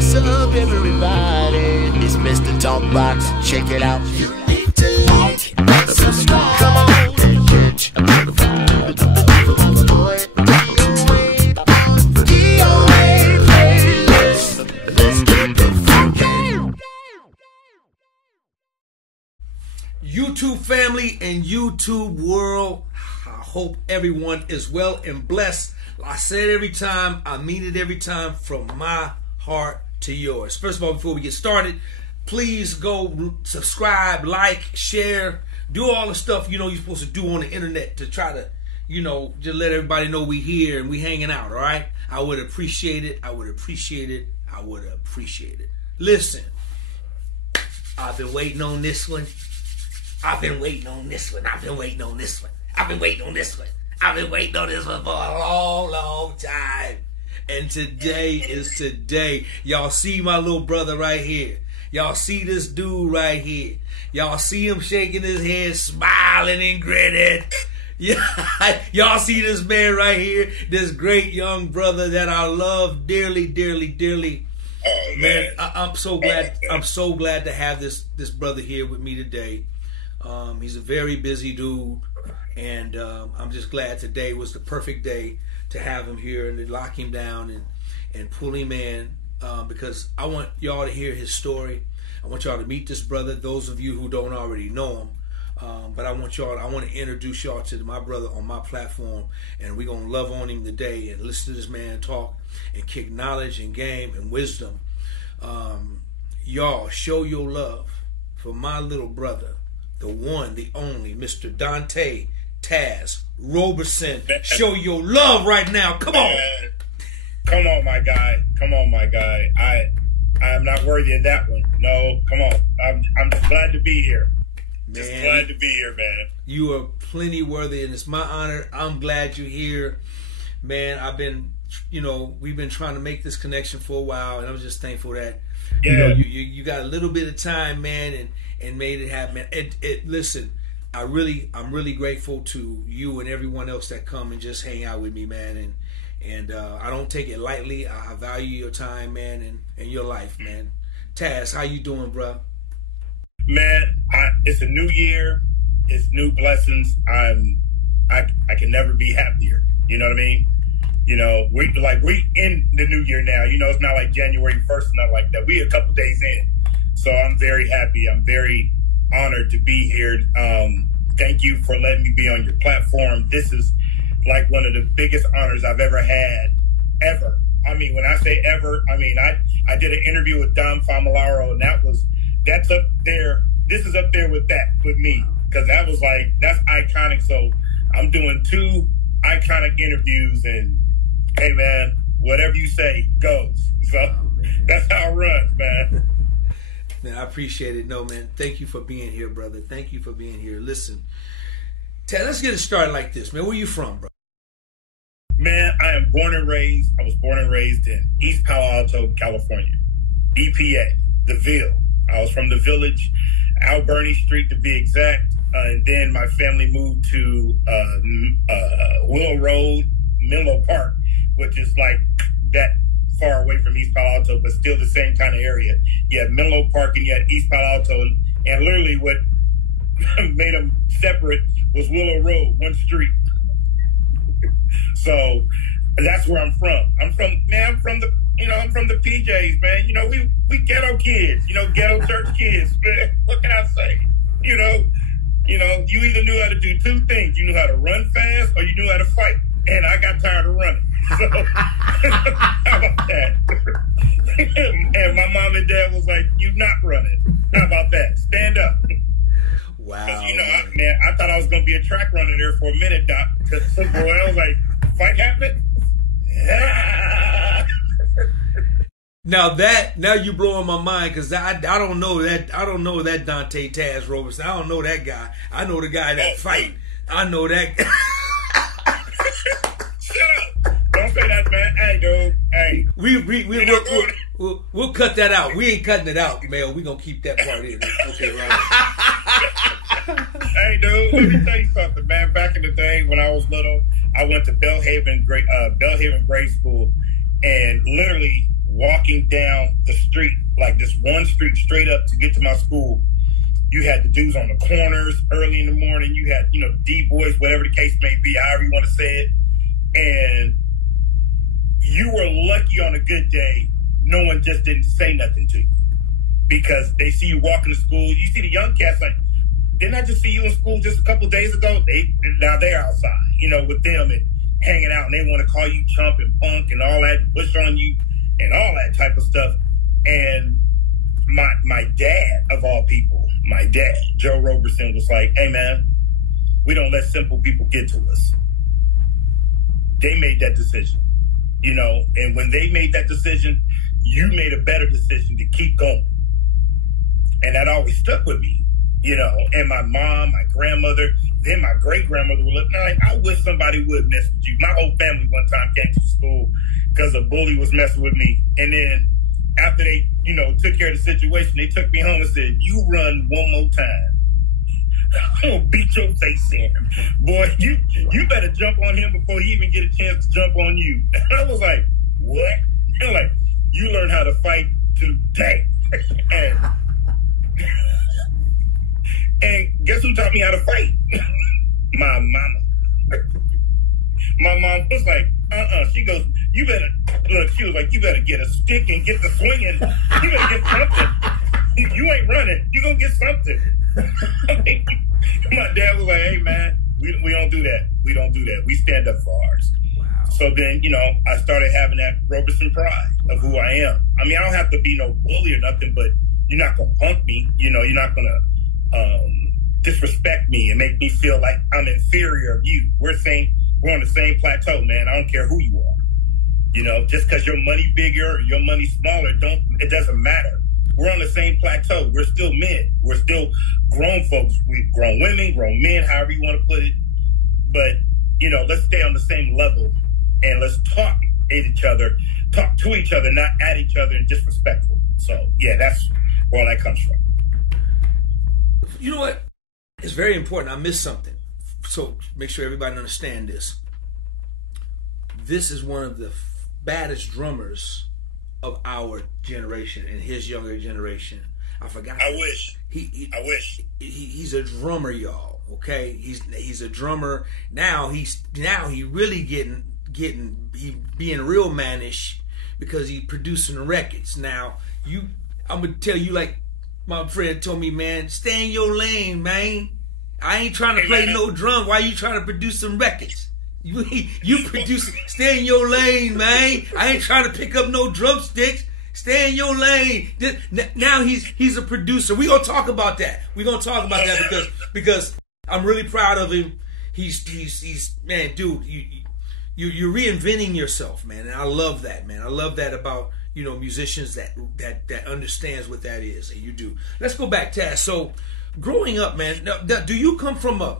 What's up, everybody? It's Mr. Talkbox. Check it out. You need to like and subscribe. Come on. DOA playlist. Let's get the funky. YouTube family and YouTube world, I hope everyone is well and blessed. I say it every time, I mean it every time, from my heart to yours. First of all, before we get started, please go subscribe, like, share, do all the stuff you're supposed to do on the internet to try to, just let everybody know we here and we hanging out, all right? I would appreciate it. I would appreciate it. I would appreciate it. Listen, I've been waiting on this one. I've been waiting on this one. I've been waiting on this one. I've been waiting on this one. I've been waiting on this one for a long, long time. And today is today. Y'all see my little brother right here. Y'all see this dude right here. Y'all see him shaking his head, smiling and grinning. Yeah, y'all see this man right here, this great young brother that I love dearly, dearly, dearly. Man, I'm so glad. I'm so glad to have this brother here with me today. He's a very busy dude, and I'm just glad today was the perfect day to have him here and to lock him down and pull him in, because I want y'all to hear his story. I want y'all to meet this brother, those of you who don't already know him. But I want to introduce y'all to my brother on my platform, and we're going to love on him today and listen to this man talk and kick knowledge and game and wisdom. Y'all, show your love for my little brother, the one, the only, Mr. Dante Taz Roberson. Show your love right now. Come on. Come on, my guy. Come on, my guy. I am not worthy of that one. No, come on. I'm just glad to be here. Just glad to be here, man. You are plenty worthy, and it's my honor. I'm glad you're here, man. I've been, we've been trying to make this connection for a while, and I'm just thankful that you got a little bit of time, man, and made it happen. Listen, I'm really grateful to you and everyone else that come and just hang out with me, man. And I don't take it lightly. I value your time, man, and your life, man. Taz, how you doing, bro? Man, it's a new year. It's new blessings. I can never be happier. You know what I mean? We in the new year now. It's not like January 1st, not like that. We a couple days in. So I'm very happy. I'm very honored to be here. Thank you for letting me be on your platform. This is like one of the biggest honors I've ever had, ever. I mean, when I say ever, I mean, I did an interview with Dom Familaro, and that's up there. This is up there with me, because that's iconic. So I'm doing 2 iconic interviews, and hey, man, whatever you say goes. So that's how it runs, man. Man, I appreciate it. No, man, thank you for being here, brother. Thank you for being here. Listen, Ted, let's get it started like this, man. Where you from, bro? Man, I was born and raised in East Palo Alto, California. EPA, the Ville. I was from the village, Alberni Street to be exact. And then my family moved to Willow Road, Menlo Park, which is like that far away from East Palo Alto, but still the same kind of area. You had Menlo Park and you had East Palo Alto, and literally what made them separate was Willow Road, one street. So that's where I'm from. I'm from the PJs, man. We ghetto kids, ghetto church kids, man. What can I say? You either knew how to do 2 things. You knew how to run fast or you knew how to fight. And I got tired of running. So how about that? And my mom and dad was like, "You not running. How about that? Stand up." Wow. Because, I thought I was going to be a track runner there for a minute, Doc. Because I was like, fight happened? Now you blowing my mind, because I don't know that Dante Taz Roberson. I don't know that guy. I know the guy that fight. I know that guy. Shut up. Don't say that, man. Hey, dude. Hey. We'll cut that out. We ain't cutting it out, man. We gonna keep that part in. Okay, right. Hey, dude, let me tell you something, man. Back in the day when I was little, I went to Belhaven grade school, and literally walking down the street, like this one street straight up to get to my school. You had the dudes on the corners early in the morning. You had, you know, D-boys, whatever the case may be, however you want to say it. And you were lucky on a good day. No one just didn't say nothing to you because they see you walking to school. You see the young cats like, didn't I just see you in school just a couple of days ago? Now they're outside, you know, with them and hanging out, and they want to call you chump and punk and all that, push on you and all that type of stuff. And my dad, of all people, my dad, Joe Roberson, was like, hey, man, we don't let simple people get to us. They made that decision, you know, and when they made that decision, you made a better decision to keep going. And that always stuck with me, you know, and my mom, my grandmother, then my great-grandmother would look, like, I wish somebody would mess with you. My whole family one time came to school because a bully was messing with me. And then after they, you know, took care of the situation, they took me home and said, you run one more time, I'm going to beat your face in. Boy, you better jump on him before he even get a chance to jump on you. And I was like, what? They're like, you learn how to fight today. And guess who taught me how to fight? My mama. My mom was like, She goes, you better, look, she was like, you better get a stick and get the swinging. You better get something. You ain't running. You gonna get something. My dad was like, hey, man, we don't do that. We don't do that. We stand up for ours. Wow. So then, you know, I started having that Roberson pride of who I am. I mean, I don't have to be no bully or nothing, but you're not going to punk me. You know, you're not going to disrespect me and make me feel like I'm inferior of you. We're on the same plateau, man. I don't care who you are. You know, just because your money bigger or your money smaller, it doesn't matter. We're on the same plateau. We're still men. We're still grown folks. We've grown women, grown men, however you want to put it. But, you know, let's stay on the same level and let's talk to each other, not at each other and disrespectful. So, yeah, that's where all that comes from. You know what? It's very important. I missed something. So make sure everybody understand this. This is one of the baddest drummers of our generation and his younger generation. I forgot. I wish. I wish. He's a drummer, y'all. Okay, he's a drummer now. He really being real mannish because he's producing records. Now I'm gonna tell you, like my friend told me, man, stay in your lane, man. I ain't trying to play no drum. Why you trying to produce some records? You produce, stay in your lane, man. I ain't trying to pick up no drumsticks. Stay in your lane. Now he's a producer. We gonna talk about that. Because I'm really proud of him. He's man, dude. You're reinventing yourself, man, and I love that, man. I love that about, you know, musicians that understands what that is, and you do. Let's go back, Taz. So, growing up, man, do you come from are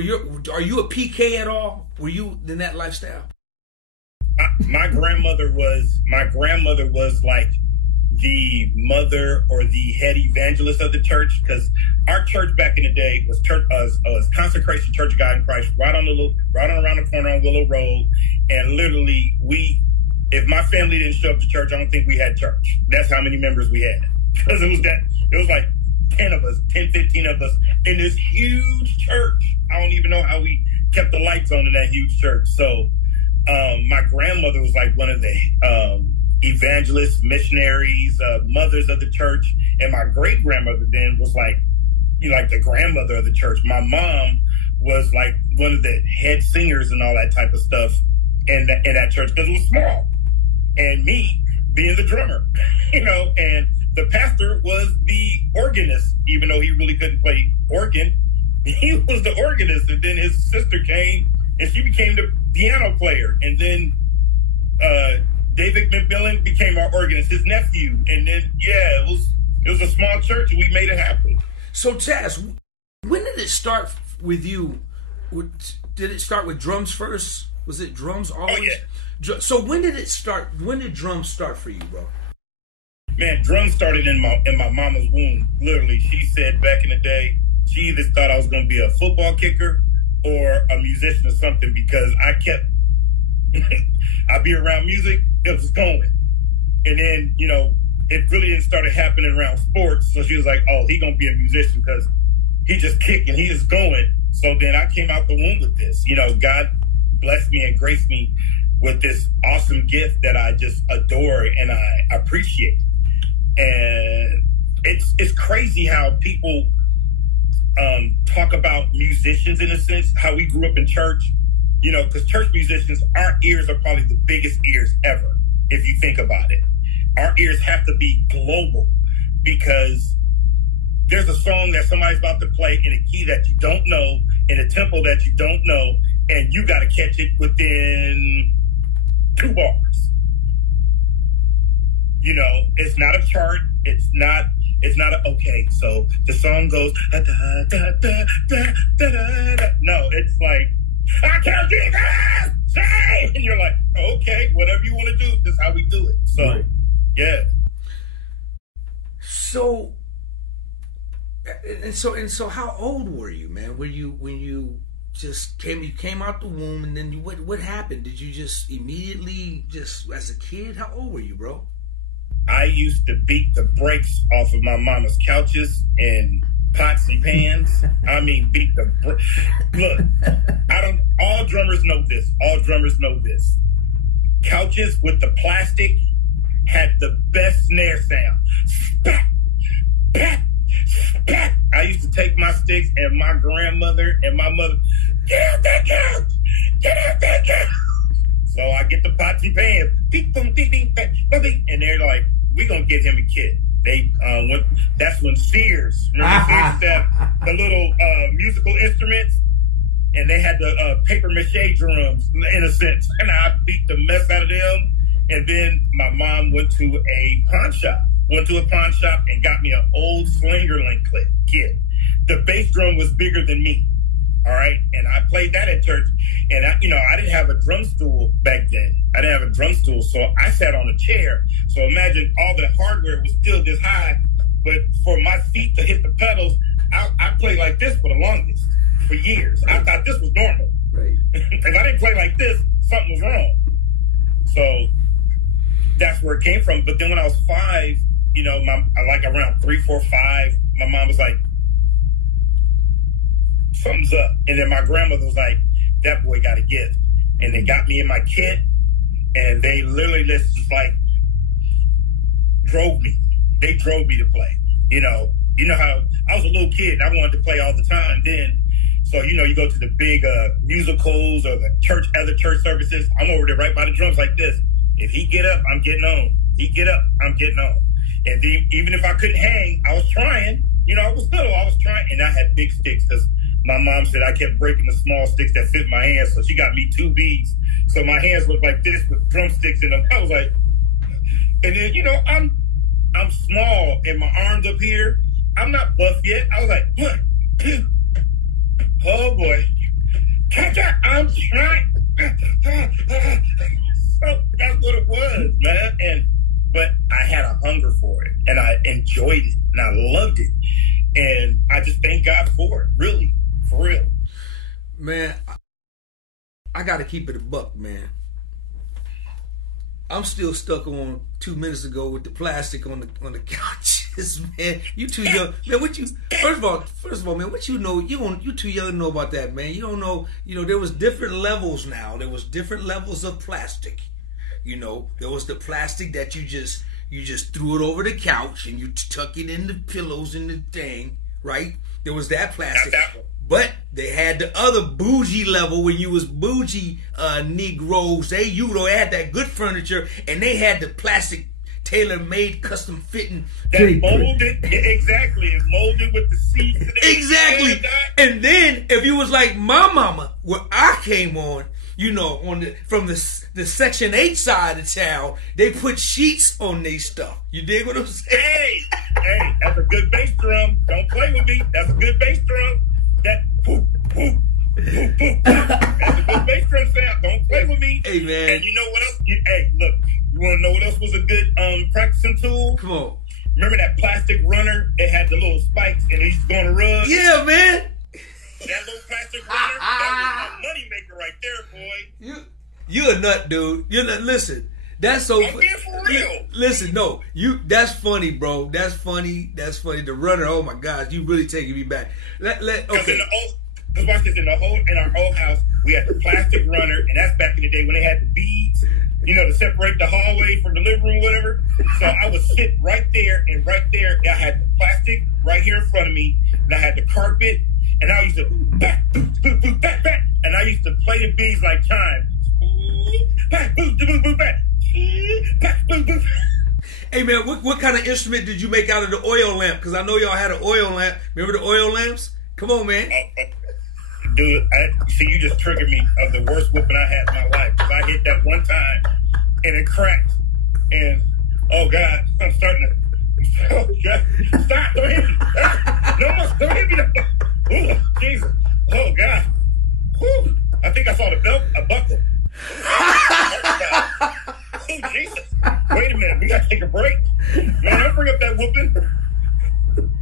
you a PK at all? Were you in that lifestyle? My grandmother was like the mother or the head evangelist of the church, because our church back in the day was Consecration Church of God in Christ, right on around the corner on Willow Road, and literally if my family didn't show up to church, I don't think we had church. That's how many members we had, because it was like 15 of us in this huge church. I don't even know how we kept the lights on in that huge church. So my grandmother was like one of the evangelists, missionaries, mothers of the church. And my great grandmother then was like, you know, like the grandmother of the church. My mom was like one of the head singers and all that type of stuff in that church, because it was small. And me being the drummer, you know, and the pastor was the organist, even though he really couldn't play organ. He was the organist, and then his sister came, and she became the piano player. And then David McMillan became our organist, his nephew. And then, yeah, it was a small church, and we made it happen. So, Taz, when did it start with you? Did it start with drums first? Was it drums always? Oh, yeah. So when did it start? When did drums start for you, bro? Man, drums started in my mama's womb. Literally, she said back in the day, she either thought I was going to be a football kicker or a musician or something, because I kept, I'd be around music, it was going. And then, you know, it really didn't start happening around sports. So she was like, oh, he gonna be a musician because he just kicking, he is going. So then I came out the womb with this. You know, God blessed me and graced me with this awesome gift that I just adore and I appreciate. And it's crazy how people talk about musicians in a sense, how we grew up in church, you know, because church musicians, our ears are probably the biggest ears ever, if you think about it. Our ears have to be global because there's a song that somebody's about to play in a key that you don't know, in a tempo that you don't know, and you got to catch it within 2 bars. You know, it's not a chart. It's not okay, so the song goes, da, da, da, da, da, da, da, da. No, it's like, I can't do that! Say! And you're like, okay, whatever you want to do, this is how we do it. So, right. Yeah. So how old were you, man? When you just came out the womb, and then what happened? Did you just immediately, just as a kid, how old were you, bro? I used to beat the brakes off of my mama's couches and pots and pans. I mean, beat the look, all drummers know this. All drummers know this. Couches with the plastic had the best snare sound. Spat, pat, spat. I used to take my sticks, and my grandmother and my mother, get out that couch! Get out that couch! So I get the pots and pans, beep, boom, beep, beep, beep, beep, and they're like, we gonna get him a kit. That's when Sears, remember Sears used to have the little musical instruments, and they had the paper mache drums, in a sense, and I beat the mess out of them. And then my mom went to a pawn shop and got me an old Slingerland kit. The bass drum was bigger than me. All right. And I played that at church, and I didn't have a drum stool back then. I didn't have a drum stool. So I sat on a chair. So imagine all the hardware was still this high, but for my feet to hit the pedals, I played like this for the longest, for years. I thought this was normal. Right. If I didn't play like this, something was wrong. So that's where it came from. But then when I was 5, like around 3, 4, 5, my mom was like, something's up. And then my grandmother was like, that boy got a gift. And they got me in my kit, and they literally just like drove me. They drove me to play. You know how I was a little kid and I wanted to play all the time then. So, you go to the big musicals or the other church services. I'm over there right by the drums like this. If he get up, I'm getting on. He get up, I'm getting on. And then even if I couldn't hang, I was trying. I was little, I was trying. And I had big sticks because my mom said I kept breaking the small sticks that fit my hands. So she got me 2 beads. So my hands looked like this with drumsticks in them. I was like, and then, I'm small and my arms up here. I'm not buff yet. I was like, 1, 2. Oh boy. Catch up. I'm trying. So that's what it was, man. But I had a hunger for it, and I enjoyed it, and I loved it. And I just thank God for it, really, for real. Man, I got to keep it a buck, man. I'm still stuck on 2 minutes ago with the plastic on the couches, man. You too young, man. First of all, man, what you know? You too young to know about that, man. You don't know. There was different levels now. There was different levels of plastic. There was the plastic that you just threw it over the couch and you tuck it in the pillows and the thing, right? There was that plastic. That one. But they had the other bougie level when you was bougie Negroes. They had that good furniture, and they had the plastic tailor-made, custom-fitting. That molded, exactly. It's molded with the seats. Exactly. And then, if you was like my mama, where I came on, from the Section 8 side of town, they put sheets on their stuff. You dig what I'm saying? Hey, that's a good bass drum. Don't play with me. That's a good bass drum. That whoop, whoop, whoop, whoop. That's a good bass drum sound. Don't play with me. Hey, man. And you know what else? Hey, look. You want to know what else was a good practicing tool? Come on. Remember that plastic runner? It had the little spikes, and it used to go on the rug? Yeah, man. That little plastic runner, that was a money maker right there, boy. You a nut, dude. You nut. Listen, that's so. I'm being for real. Listen, no, you. That's funny, bro. That's funny. That's funny. The runner. Oh my gosh, you really taking me back. Okay. Because watch this, in our old house, we had the plastic runner, and that's back in the day when they had the beads, you know, to separate the hallway from the living room, whatever. So I would sit right there, and right there, I had the plastic right here in front of me, and I had the carpet, and I used to back, boop, boop, boop, back, back, and I used to play the beads like chimes. Back, boop, boop, boop, back, back, boop, boop. Hey man, what kind of instrument did you make out of the oil lamp? Because I know y'all had an oil lamp. Remember the oil lamps? Come on, man. Dude, see, you just triggered me of the worst whooping I had in my life. Because I hit that one time, and it cracked. And, oh, God, I'm starting to... Oh, God, stop, don't hit me. No more, don't hit me. Ooh, Jesus. Oh, God. Whew. I think I saw the belt, a buckle. Oh, Jesus. Wait a minute, we got to take a break. Man, don't bring up that whooping.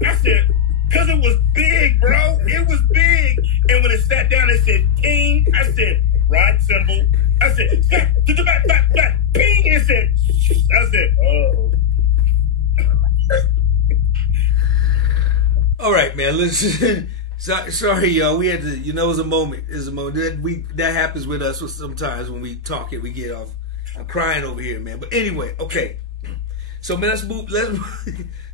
I said... Because it was big, bro. It was big. And when it sat down, it said, ting. I said, ride cymbal. I said, back, ping. It said, I said, oh. All right, man. Listen. Sorry, y'all. We had to, you know, it was a moment. It was a moment. That happens with us sometimes when we talk it, we get off. I'm crying over here, man. But anyway, okay. So, man, let's move.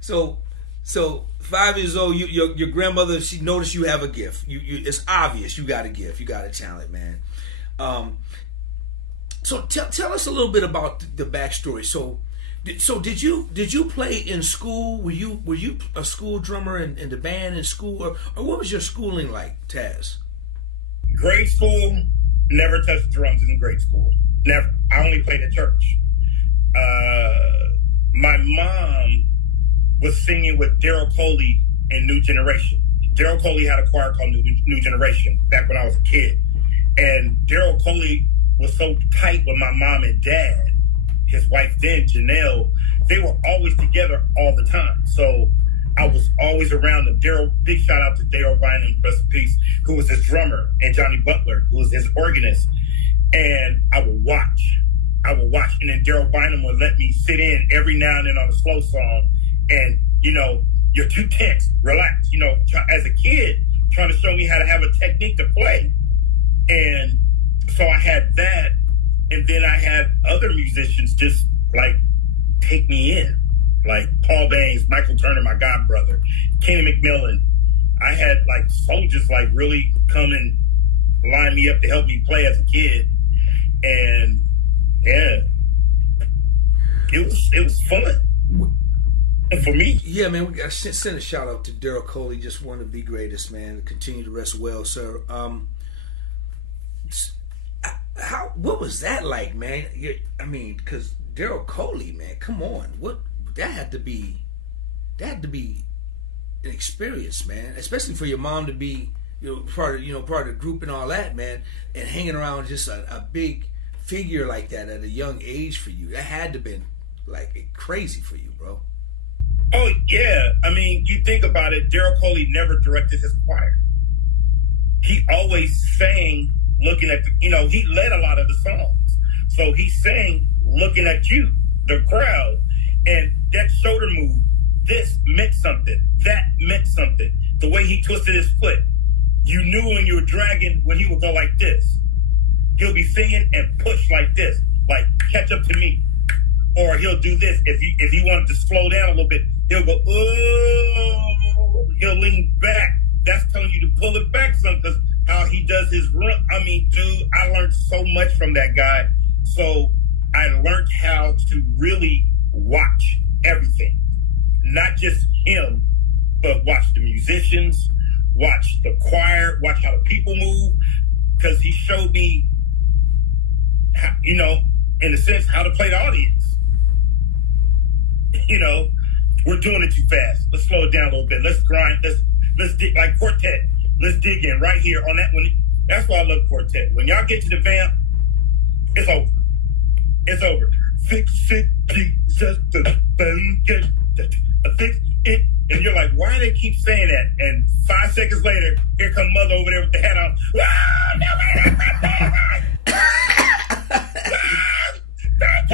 So 5 years old, your grandmother, she noticed you have a gift. It's obvious you got a gift. You got a talent, man. So tell us a little bit about the backstory. So did you play in school? Were you a school drummer in the band in school, or what was your schooling like, Taz? Grade school, never touched drums in grade school. Never. I only played at church. My mom was singing with Daryl Coley in New Generation. Daryl Coley had a choir called New Generation back when I was a kid. And Daryl Coley was so tight with my mom and dad, his wife then, Janelle, they were always together all the time. So I was always around them. Daryl, big shout out to Daryl Bynum, rest in peace, who was his drummer, and Johnny Butler, who was his organist. And I would watch. And then Daryl Bynum would let me sit in every now and then on a slow song. And, you know, you're too tense, relax, you know, as a kid, trying to show me how to have a technique to play. And so I had that. And then I had other musicians just like take me in, like Paul Baines, Michael Turner, my god brother, Kenny McMillan. I had like soldiers like really come and line me up to help me play as a kid. And yeah, it was fun. And for me, yeah, man, we got to send a shout out to Daryl Coley, just one of the greatest, man. Continue to rest well, sir. What was that like, man? I mean, because Daryl Coley, man, come on, that had to be an experience, man. Especially for your mom to be, part of the group and all that, man, and hanging around just a big figure like that at a young age for you. That had to have been like crazy for you, bro. Oh, yeah. I mean, you think about it, Daryl Coley never directed his choir. He always sang looking at he led a lot of the songs. So he sang looking at you, the crowd. And that shoulder move, this meant something. That meant something. The way he twisted his foot. You knew when you were dragging when he would go like this. He'll be singing and push like this. Like, catch up to me. Or he'll do this. If he wanted to slow down a little bit, he'll go, oh, he'll lean back. That's telling you to pull it back some, because how he does his run. I mean, dude, I learned so much from that guy. So I learned how to really watch everything. Not just him, but watch the musicians, watch the choir, watch how the people move. Because he showed me, how, in a sense, how to play the audience. We're doing it too fast. Let's slow it down a little bit. Let's grind. Let's dig like quartet. Let's dig in right here on that one. That's why I love quartet. When y'all get to the vamp, it's over. It's over. Fix it, Jesus. Fix it. And you're like, why do they keep saying that? And 5 seconds later, here come Mother over there with the hat on.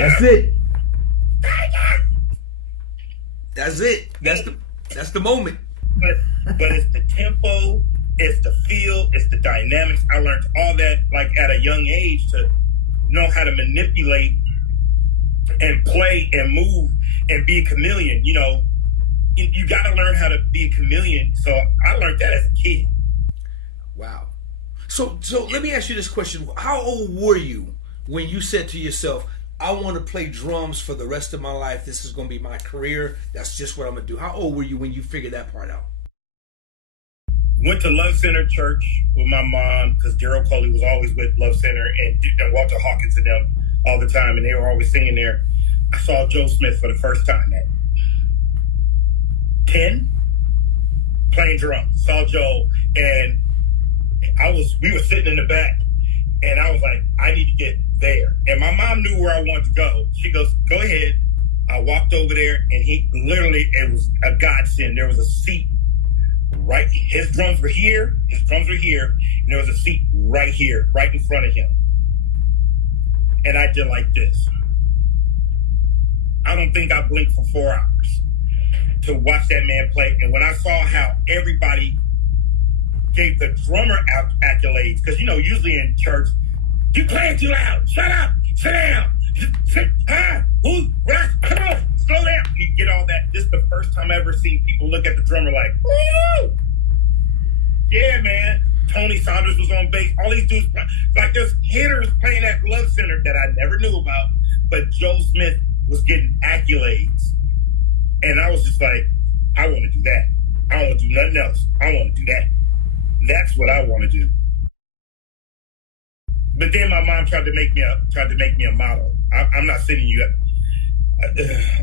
That's it. That's it. That's the moment. But it's the tempo, it's the feel, it's the dynamics. I learned all that like at a young age to know how to manipulate and play and move and be a chameleon. You know, you got to learn how to be a chameleon. So I learned that as a kid. Wow. So let me ask you this question. How old were you when you said to yourself, I want to play drums for the rest of my life. This is going to be my career. That's just what I'm going to do. How old were you when you figured that part out? Went to Love Center Church with my mom because Daryl Coley was always with Love Center and Walter Hawkins and them all the time, and they were always singing there. I saw Joe Smith for the first time at 10, playing drums. Saw Joe, and we were sitting in the back, and I was like, I need to get there. And my mom knew where I wanted to go. She goes, go ahead. I walked over there, and it was a godsend. There was a seat right, his drums were here, and there was a seat right here, right in front of him. And I did like this. I don't think I blinked for 4 hours to watch that man play. And when I saw how everybody gave the drummer accolades, because, you know, usually in church, you playing too loud, shut up, sit down, come on, slow down. You get all that. This is the first time I ever seen people look at the drummer like, woo! Yeah, man. Tony Saunders was on bass. All these dudes, like there's hitters playing at Love Center that I never knew about, but Joe Smith was getting accolades. And I was just like, I want to do that. I don't want to do nothing else. I want to do that. That's what I want to do. But then my mom tried to make me a model. I'm not sending you.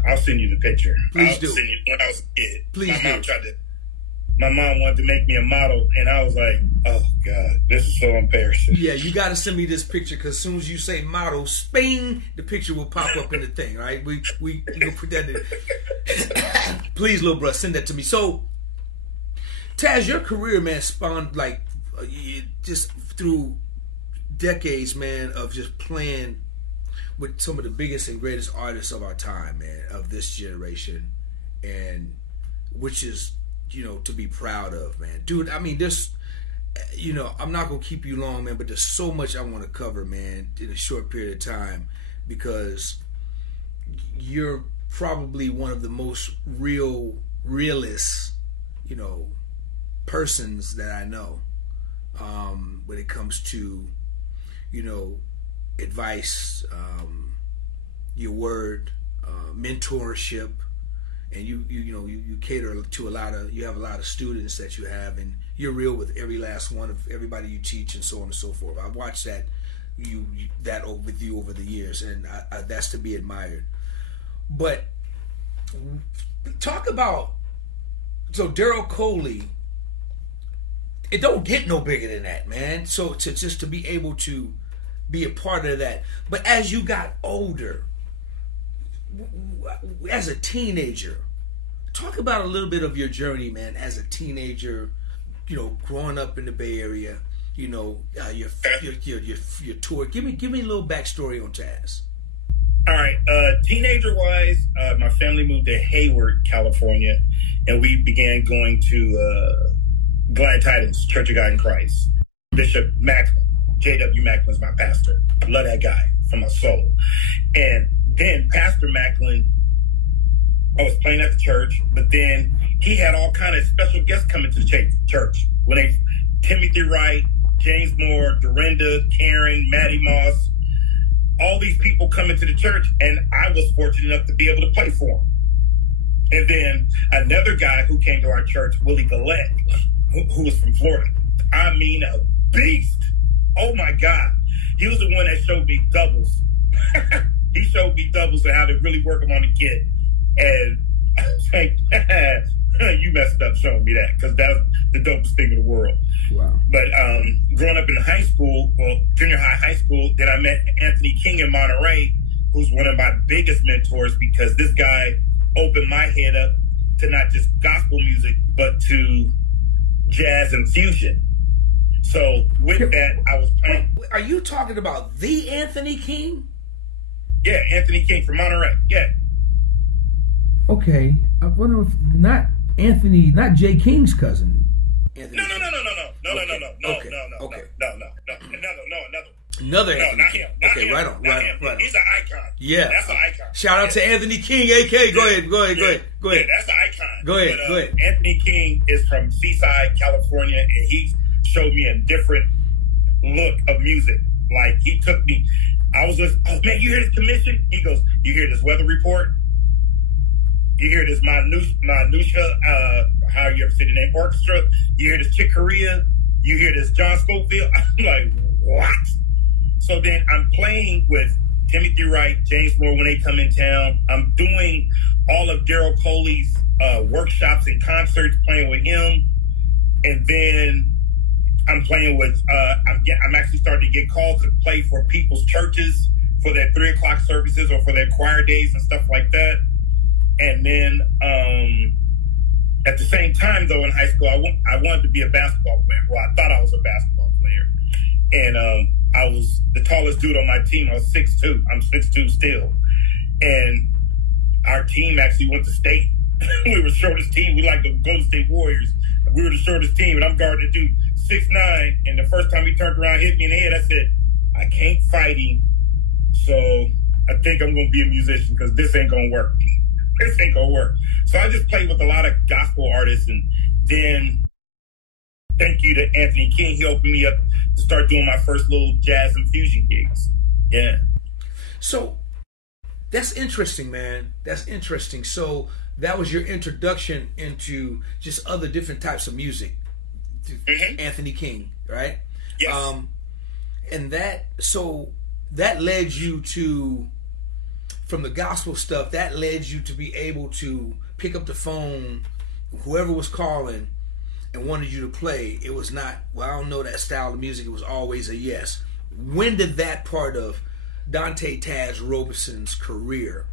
I'll send you the picture. Please do. Send you, when I was a kid, Please do. My mom wanted to make me a model, and I was like, oh God, this is so embarrassing. Yeah, you got to send me this picture, because as soon as you say model, Spain, the picture will pop up in the thing, right? We gonna put that in. Please, little bro, send that to me. So, Taz, your career, man, spawned like just through decades, man, of just playing with some of the biggest and greatest artists of our time, man, of this generation, and which is, you know, to be proud of, man. Dude, I mean, this, you know, I'm not going to keep you long, man, but there's so much I want to cover, man, in a short period of time, because you're probably one of the most realist, you know, persons that I know, when it comes to, you know, advice, your word, mentorship. And you cater to you have a lot of students that you have, and you're real with every last one of everybody you teach, and so on and so forth. I've watched that with you over the years, and that's to be admired. But talk about, so Daryl Coley, it don't get no bigger than that, man. So to be able to be a part of that. But as you got older, as a teenager, talk about a little bit of your journey, man, as a teenager, you know, growing up in the Bay Area, you know, your tour. Give me a little backstory on Taz. All right, teenager wise, my family moved to Hayward, California, and we began going to Glad Tidings Church of God in Christ. Bishop Macklin, J.W. Macklin is my pastor. Love that guy from my soul. And then Pastor Macklin, I was playing at the church, but then he had all kind of special guests coming to the church. Timothy Wright, James Moore, Dorinda, Karen, Maddie Moss, all these people coming to the church, and I was fortunate enough to be able to play for them. And then another guy who came to our church, Willie Gillette, who was from Florida. I mean, a beast. Oh my God. He was the one that showed me doubles. He showed me doubles and how to really work them on the kid. And I was like, you messed up showing me that, because that was the dopest thing in the world. Wow. But growing up in high school, junior high school, then I met Anthony King in Monterey, who's one of my biggest mentors, because this guy opened my head up to not just gospel music, but to jazz and fusion. So with that, I was playing. Are you talking about the Anthony King? Yeah, Anthony King from Monterey. Yeah. Okay, I wonder if not Anthony, not Jay King's cousin. Anthony No. Another Anthony. Not him. Not Okay, him. right on. He's an icon. Yeah, That's an icon. Shout out to Anthony King, AK. Go ahead. Yeah, that's an icon. Go ahead. Anthony King is from Seaside, California, and he showed me a different look of music. Like, he took me. I was just, oh man, you hear this commission? He goes, you hear this weather report? You hear this Minutia, how you ever say the name, orchestra? You hear this Chick Corea? You hear this John Scofield? I'm like, what? So then I'm playing with Timothy Wright, James Moore when they come in town. I'm doing all of Daryl Coley's workshops and concerts, playing with him. And then I'm playing with, I'm actually starting to get called to play for people's churches for their 3 o'clock services or for their choir days and stuff like that. And then at the same time, though, in high school, I wanted to be a basketball player. Well, I thought I was a basketball player. And I was the tallest dude on my team. I was 6'2". I'm 6'2" still. And our team actually went to state. We were the shortest team. We like the Golden State Warriors. We were the shortest team, and I'm guarding a dude 6'9". And the first time he turned around, hit me in the head, I said, I can't fight him. So I think I'm going to be a musician because this ain't going to work. This ain't going to work. So I just played with a lot of gospel artists. And then thank you to Anthony King. He opened me up to start doing my first little jazz and fusion gigs. Yeah. So that's interesting, man. That's interesting. So that was your introduction into just other different types of music. Mm-hmm. Anthony King, right? Yes. And that led you to, from the gospel stuff, that led you to be able to pick up the phone, whoever was calling and wanted you to play. It was not, well, I don't know that style of music. It was always a yes. When did that part of Dante Taz Roberson's career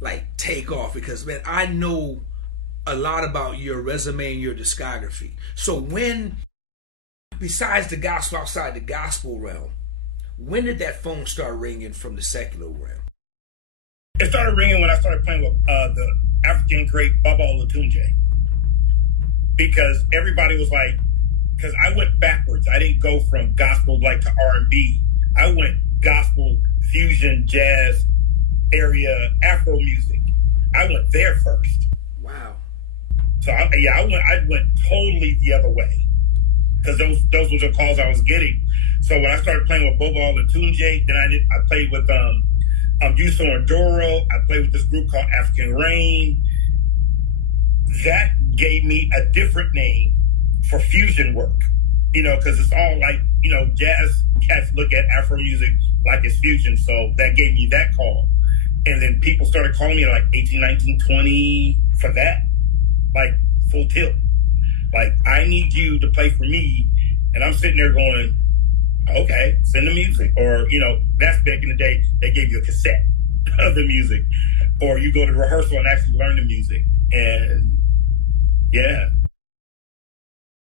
like take off? Because, man, I know a lot about your resume and your discography. So when, besides the gospel, outside the gospel realm, when did that phone start ringing from the secular realm? It started ringing when I started playing with the African great Baba Olatunji. Because everybody was like, because I went backwards. I didn't go from gospel like to R&B. I went gospel, fusion, jazz, area, Afro music. I went there first. Wow. So I went totally the other way. Because those were the calls I was getting. So when I started playing with Bobo Olatunji, then I played with Yuso Ndoro. I played with this group called African Rain. That gave me a different name for fusion work, because it's all like, jazz cats look at Afro music like it's fusion. So that gave me that call. And then people started calling me like 18, 19, 20 for that, like full tilt. Like, I need you to play for me. And I'm sitting there going, okay, send the music. Or, that's back in the day, they gave you a cassette of the music. Or you go to rehearsal and actually learn the music. And yeah.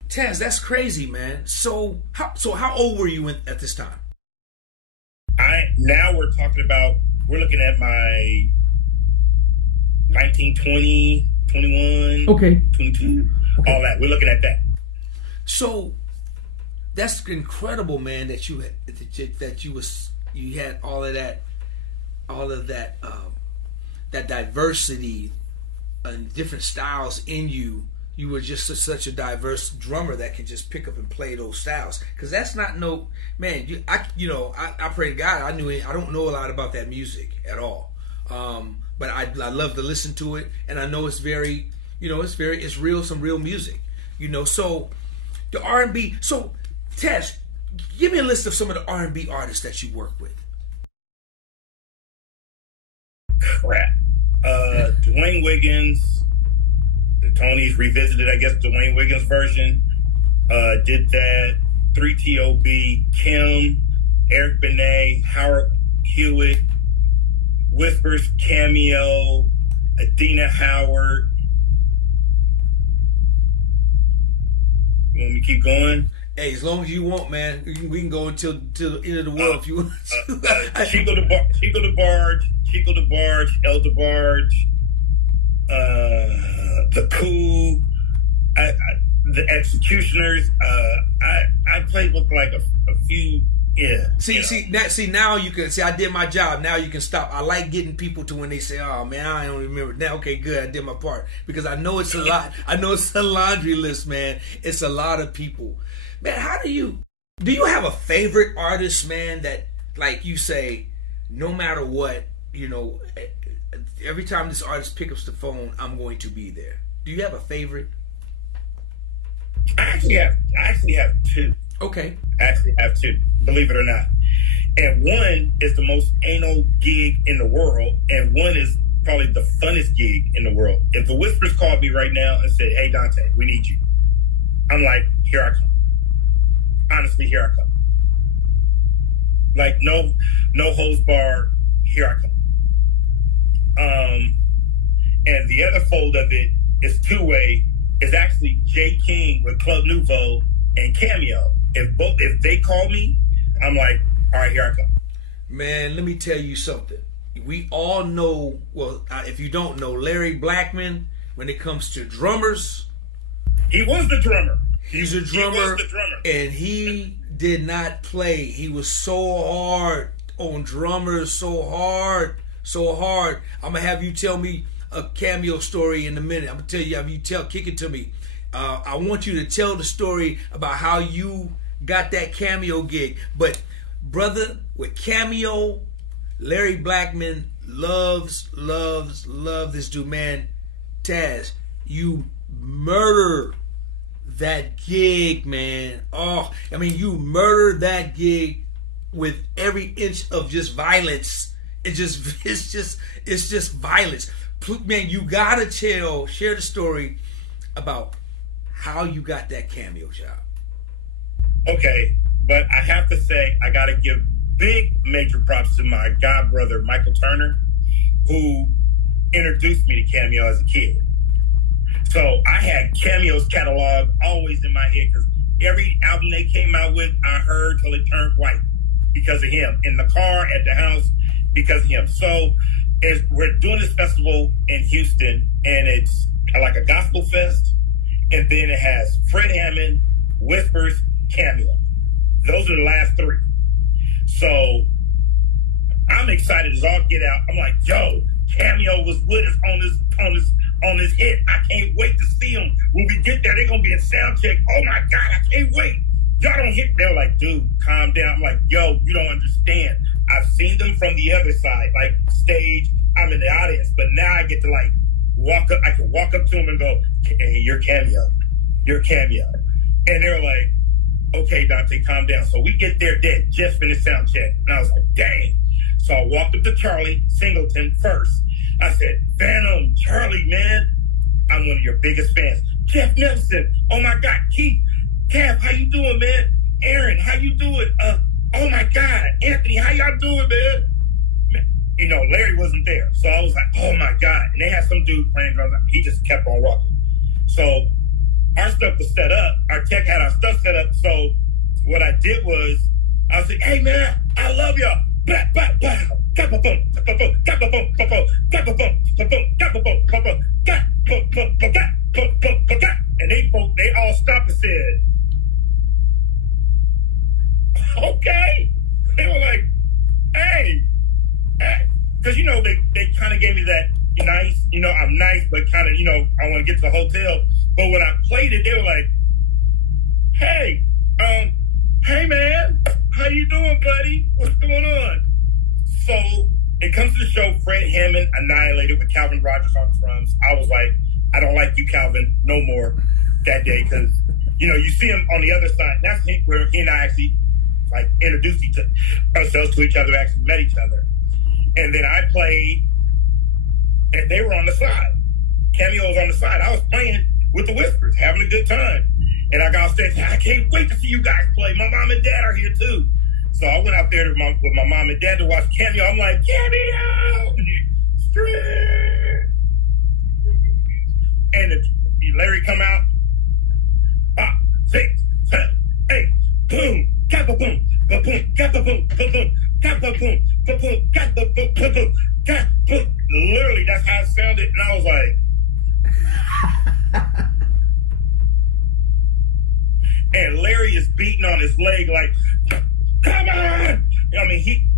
Taz, that's crazy, man. So how old were you at this time? Now we're looking at my 19, 20, 21, okay, 22, okay. All that. We're looking at that. So that's incredible, man, that you had all of that that diversity and different styles in you. You were just such a diverse drummer that could just pick up and play those styles. Because that's not I pray to God, I don't know a lot about that music at all. But I love to listen to it, and I know it's very, it's real, some real music. So the R&B. So Tess, give me a list of some of the R&B artists that you work with. Crap. Dwayne Wiggins, the Tonys revisited, I guess, Dwayne Wiggins version. Did that. 3TOB, Kim, Eric Benet, Howard Hewitt, Whispers, Cameo, Adina Howard. You want me to keep going? Hey, as long as you want, man, we can go until the end of the world if you want. Chico the Barge, El DeBarge, the Coup, the Executioners. I played with like a few. Yeah. See, now you can see. I did my job. Now you can stop. I like getting people to when they say, "Oh man, I don't remember." Now, okay, good. I did my part because I know it's a lot. I know it's a laundry list, man. It's a lot of people, man. How do you have a favorite artist, man? That like you say, no matter what, every time this artist picks up the phone, I'm going to be there. Do you have a favorite? I actually have two. Okay. I actually have two, believe it or not. And one is the most anal gig in the world, and one is probably the funnest gig in the world. If the Whispers called me right now and said, "Hey, Dante, we need you," I'm like, here I come. Honestly, here I come. Like, no holds barred, here I come. And the other fold of it is two-way. It's actually J. King with Club Nouveau and Cameo. If they call me, I'm like, all right, here I come. Man, let me tell you something. We all know, well, if you don't know, Larry Blackman, when it comes to drummers, he was the drummer. He's a drummer. He was the drummer. And he did not play. He was so hard on drummers, so hard. I'm going to have you tell me a Cameo story in a minute. I'm going to tell you, kick it to me. I want you to tell the story about how you got that Cameo gig. But brother, with Cameo, Larry Blackman loves this dude, man. Taz, you murder that gig, man. Oh, I mean, you murder that gig with every inch of just violence. It's just violence. Man, you gotta share the story about how you got that Cameo job. Okay, but I have to say, I gotta give big major props to my god brother, Michael Turner, who introduced me to Cameo as a kid. So I had Cameo's catalog always in my head because every album they came out with, I heard till it turned white because of him. In the car, at the house, because of him. So we're doing this festival in Houston, and it's like a gospel fest. And then it has Fred Hammond, Whispers, Cameo. Those are the last three. So I'm excited as all get out. I'm like, yo, Cameo was with us on this hit. I can't wait to see them. When we get there, they're gonna be in sound check. Oh my God, I can't wait. Y'all don't hit. They were like, dude, calm down. I'm like, yo, you don't understand. I've seen them from the other side, like stage. I'm in the audience, but now I get to like walk up. I can walk up to them and go, "Hey, you're Cameo. You're Cameo." And they were like, "Okay, Dante, calm down." So we get there, dead, just finished sound check. And I was like, dang. So I walked up to Charlie Singleton first. I said, "Phantom, Charlie, man, I'm one of your biggest fans. Jeff Nelson, oh my God, Keith, Kev, how you doing, man? Aaron, how you doing? Oh my God, Anthony, how y'all doing, man?" Larry wasn't there. So I was like, oh my God. And they had some dude playing drums. He just kept on walking. So our stuff was set up. Our tech had our stuff set up. So what I did was, I was like, "Hey man, I love y'all. And they all stopped and said, okay. They were like, hey. Because, they kind of gave me that nice, I'm nice, but kind of, I want to get to the hotel. But when I played it, they were like, hey, hey man, how you doing, buddy? What's going on? So it comes to the show, Fred Hammond annihilated with Calvin Rogers on drums. I was like, I don't like you, Calvin, no more that day. Because, you see him on the other side. That's where he and I actually introduced ourselves to each other, actually met each other. And then I played, and they were on the side. Cameo was on the side. I was playing with the Whispers, having a good time. And I got off stage, I can't wait to see you guys play. My mom and dad are here too. So I went out there with my mom and dad to watch Cameo. I'm like, Cameo! And Larry come out. 5, 6, 7, 8. literally, that's how it sounded. And I was like, and Larry is beating on his leg like, come on. I mean,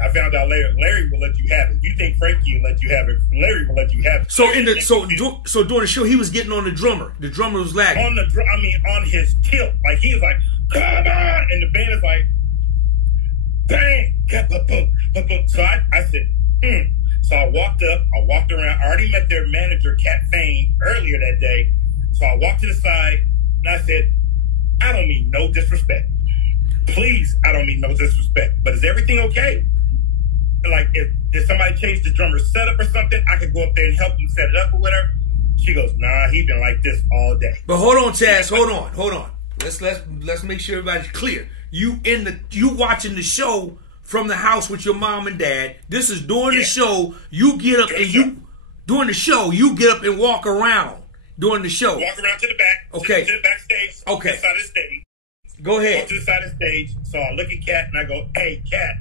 I found out Larry will let you have it. You think Frankie will let you have it? Larry will let you have it. So during the show, he was getting on the drummer. The drummer was lagging on his tilt. Like he was like, come on, and the band is like, bang, boom. So I said, So I walked around. I already met their manager, Cat Fane, earlier that day. So I walked to the side and I said, I don't mean no disrespect. Please, I don't mean no disrespect. But is everything okay? Like, did somebody change the drummer's setup or something? I could go up there and help him set it up or whatever. She goes, nah, he been like this all day. But hold on, Taz. Hold on. Let's make sure everybody's clear. You watching the show from the house with your mom and dad. This is during the show. You get up during the show. You get up and walk around during the show. Walk around to the back. Okay. To the backstage. Okay. Side of the stage. Go ahead. Go to the side of the stage. So I look at Kat and I go, hey, Kat.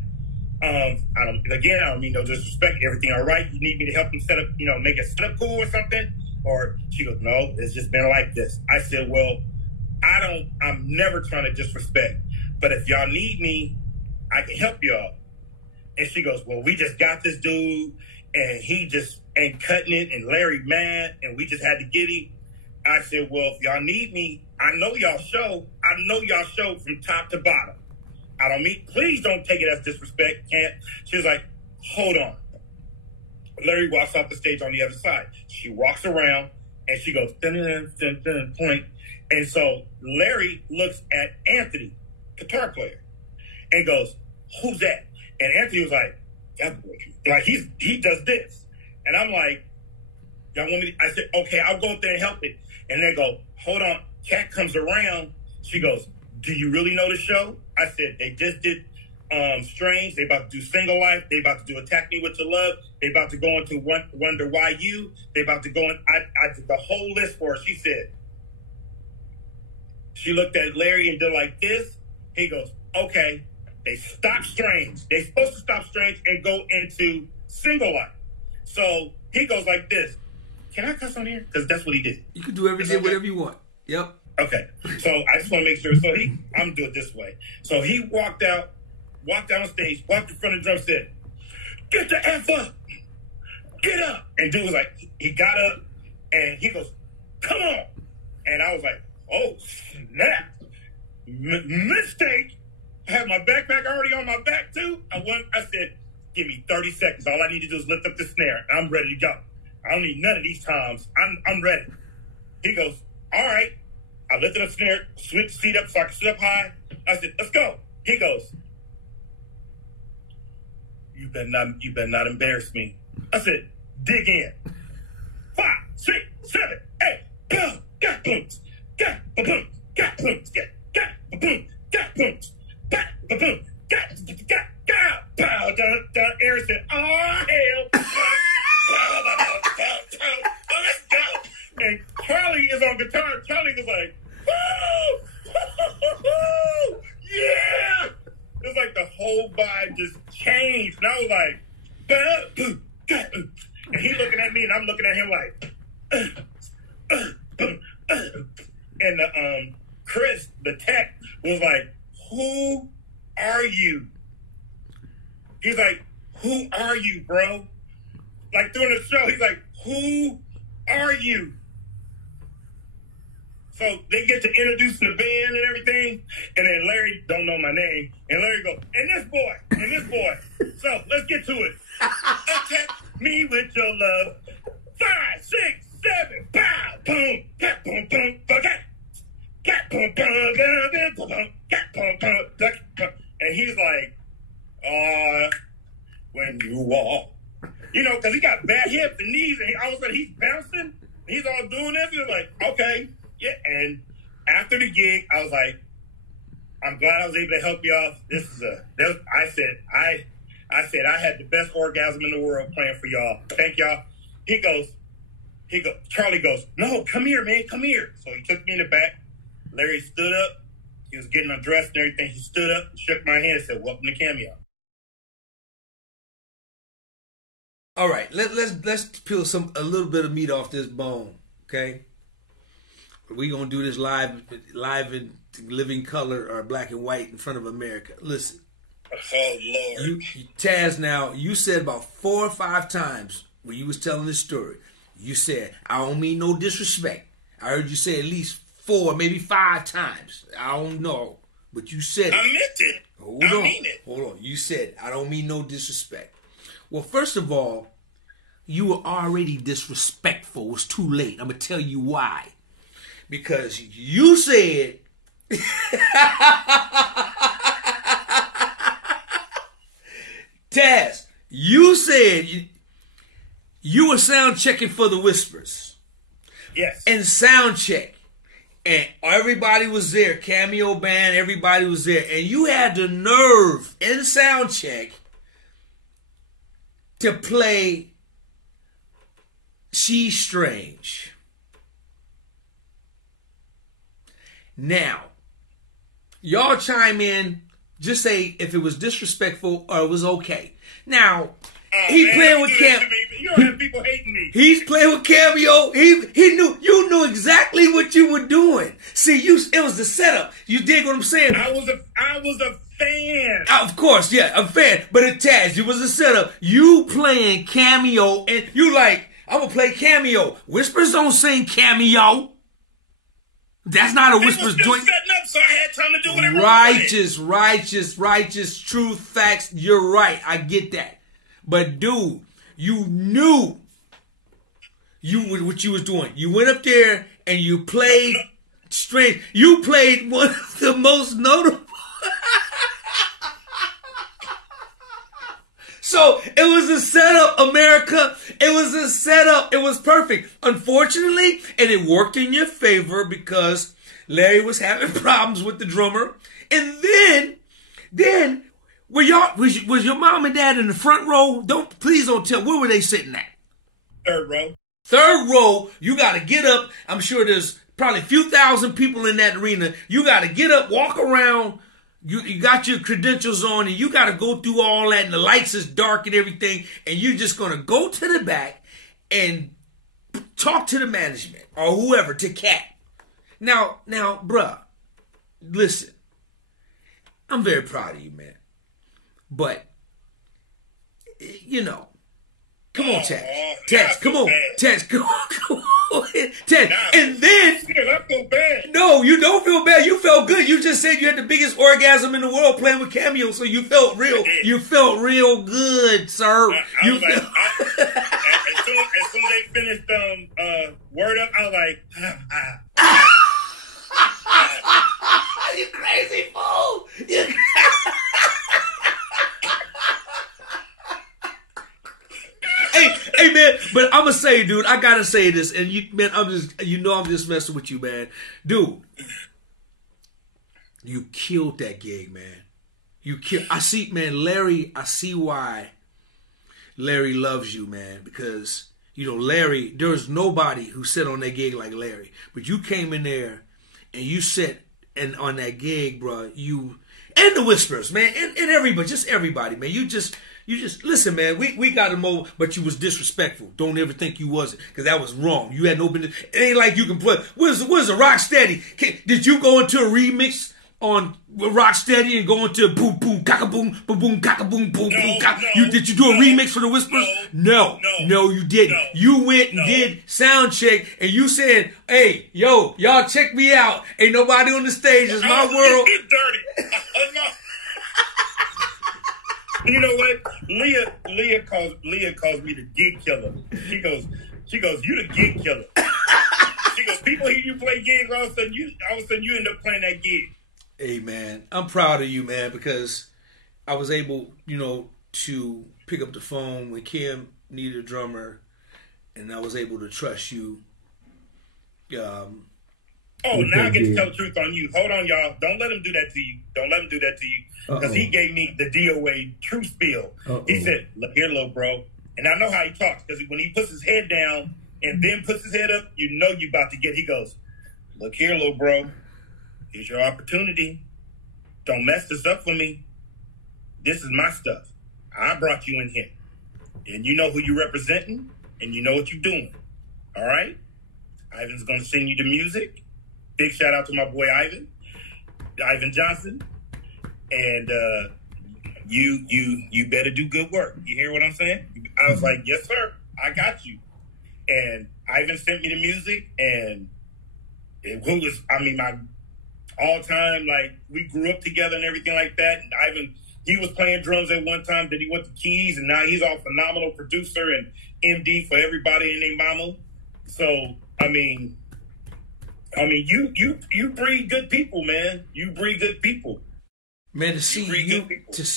I don't mean no disrespect. Everything all right? You need me to help him set up, make it set up cool or something? Or she goes, no, it's just been like this. I said, well, I'm never trying to disrespect. But if y'all need me, I can help y'all. And she goes, well, we just got this dude and he just ain't cutting it and Larry mad and we just had to get him. I said, well, if y'all need me, I know y'all show from top to bottom. Please don't take it as disrespect. She was like, hold on. Larry walks off the stage on the other side. She walks around and she goes, dun, dun, dun, dun, point. And so Larry looks at Anthony, guitar player, and goes, who's that? And Anthony was like, that boy, like he does this. And I'm like, y'all want me to? I said, okay, I'll go up there and help it. And they go, hold on. Kat comes around. She goes, do you really know the show? I said, they just did Strange. They about to do Single Life. They about to do Attack Me With Your Love. They about to go into Wonder Why You. They about to go in. I did the whole list for her. She said, she looked at Larry and did like this. He goes, okay. They stop Strange. They supposed to stop Strange and go into Single Life. So he goes like this. Can I cuss on here? Because that's what he did. You can do whatever you want. Yep. Okay. So I just want to make sure. So I'm going to do it this way. So he walked down the stage, walked in front of the drum, said, get the F up. Get up. And dude was like, he got up and he goes, come on. And I was like, oh, snap. Mistake. I had my backpack already on my back too. I said, give me 30 seconds. All I need to do is lift up the snare. I'm ready to go. I don't need none of these times. I'm ready. He goes, all right. I lifted up the snare, switched the seat up so I could sit up high. I said, let's go. He goes, you better not embarrass me. I said, dig in. 5, 6, 7, 8, go, got booms, got boom, got booms, got boom, got booms, got boom, got pow, dun. Aaron said, oh hell. Let's go. And Charlie is on guitar. Charlie was like, woo! Yeah! It's like the whole vibe just changed. And I was like, and he looking at me and I'm looking at him like, and Chris, the tech, was like, who are you? He's like, who are you, bro? Like during the show, he's like, who are you? So they get to introducing the band and everything, and then Larry don't know my name, and Larry go, and this boy. So let's get to it. Attack me with your love. 5, 6, 7, pow, boom, cat, boom, boom, cat, boom, boom, and he's like, when you walk. Because he got bad hips and knees, and all of a sudden he's bouncing. He's all doing this. And like, okay, yeah. And after the gig, I was like, I'm glad I was able to help y'all. I said I had the best orgasm in the world playing for y'all. Thank y'all. Charlie goes, no, come here, man, come here. So he took me in the back. Larry stood up. He was getting undressed and everything. He stood up, shook my hand, and said, welcome to Cameo. All right, let's peel a little bit of meat off this bone, okay? We're gonna do this live in living color or black and white in front of America. Listen. Oh Lord. Taz, now you said about 4 or 5 times when you was telling this story, you said, I don't mean no disrespect. I heard you say at least 4, maybe 5 times. I don't know. But you said it. I meant it. Hold on. You said, I don't mean no disrespect. Well, first of all, you were already disrespectful. It was too late. I'm going to tell you why. Because you said... Taz, you said you were sound checking for the Whispers. Yes. And sound check. And everybody was there. Cameo band, everybody was there. And you had the nerve in sound check to play She's Strange. Now, y'all chime in. Just say if it was disrespectful or it was okay. Now, he playing with Cameo. You don't have people hating me. He's playing with Cameo. You knew exactly what you were doing. See, it was the setup. You dig what I'm saying? I was a fan. Of course, yeah, a fan. But Taz, it was a setup. You playing Cameo, and you like, I'm gonna play Cameo. Whispers don't sing Cameo. That's not a Whispers joint. Setting up, so I had time to do whatever I wanted. Righteous, truth, facts. You're right. I get that. But dude, you knew what you was doing. You went up there and you played strange. You played one of the most notable. So it was a setup, America. It was a setup. It was perfect. Unfortunately, and it worked in your favor because Larry was having problems with the drummer. And then was your mom and dad in the front row? Please don't tell. Where were they sitting at? Third row. Third row. You got to get up. I'm sure there's probably a few thousand people in that arena. You got to get up, walk around. You got your credentials on and you got to go through all that and the lights is dark and everything and you're just going to go to the back and talk to the management or whoever, to Cat. Now, bruh, listen, I'm very proud of you, man. But, you know, come on, Taz. Taz, come on. Taz, come on. Taz. And then, I feel bad. No, you don't feel bad. You felt good. You just said you had the biggest orgasm in the world playing with Cameo, so you felt real. You felt real good, sir. As soon as they finished Word Up, I was like, You crazy fool. Hey man, but I'm gonna say, dude, I gotta say this, and I'm just messing with you, man. Dude, you killed that gig, man. I see why Larry loves you, man, because, Larry, there's nobody who sat on that gig like Larry. But you came in there and you sat on that gig, bro. And the Whispers, man, and everybody, just everybody, man. You just listen, man. We got him over, but you was disrespectful. Don't ever think you wasn't, because that was wrong. You had no business. It ain't like you can play. Where's the Rocksteady? Did you go into a remix on Rocksteady and go into boom boom kaka boom boom boom kaka boom boom boom kaka? Did you do a remix for the Whispers? No, you didn't. No, you went and did sound check, and you said, "Hey, yo, y'all check me out. Ain't nobody on the stage. It's my world." It's dirty. No. You know what? Leah calls me the gig killer. She goes, you the gig killer. She goes, people hear you play gigs, all of a sudden you end up playing that gig. Hey man, I'm proud of you, man, because I was able, to pick up the phone when Kim needed a drummer, and I was able to trust you. Now I get to tell the truth on you. Hold on, y'all. Don't let him do that to you. Because he gave me the DOA true spiel. He said, look here, little bro. And I know how he talks, because when he puts his head down and then puts his head up, you know you about to he goes, look here, little bro. Here's your opportunity. Don't mess this up for me. This is my stuff. I brought you in here. and you know who you're representing, and you know what you're doing. All right? Ivan's going to send you the music. Big shout out to my boy Ivan Johnson. And you better do good work. You hear what I'm saying? I was like, yes, sir. I got you. And Ivan sent me the music, and who was, I mean, my all-time, like, we grew up together and everything like that. And Ivan, he was playing drums at one time, then he went to keys, and now he's a phenomenal producer and MD for everybody and their mama. So, I mean, you breed good people, man. You breed good people. Man, to see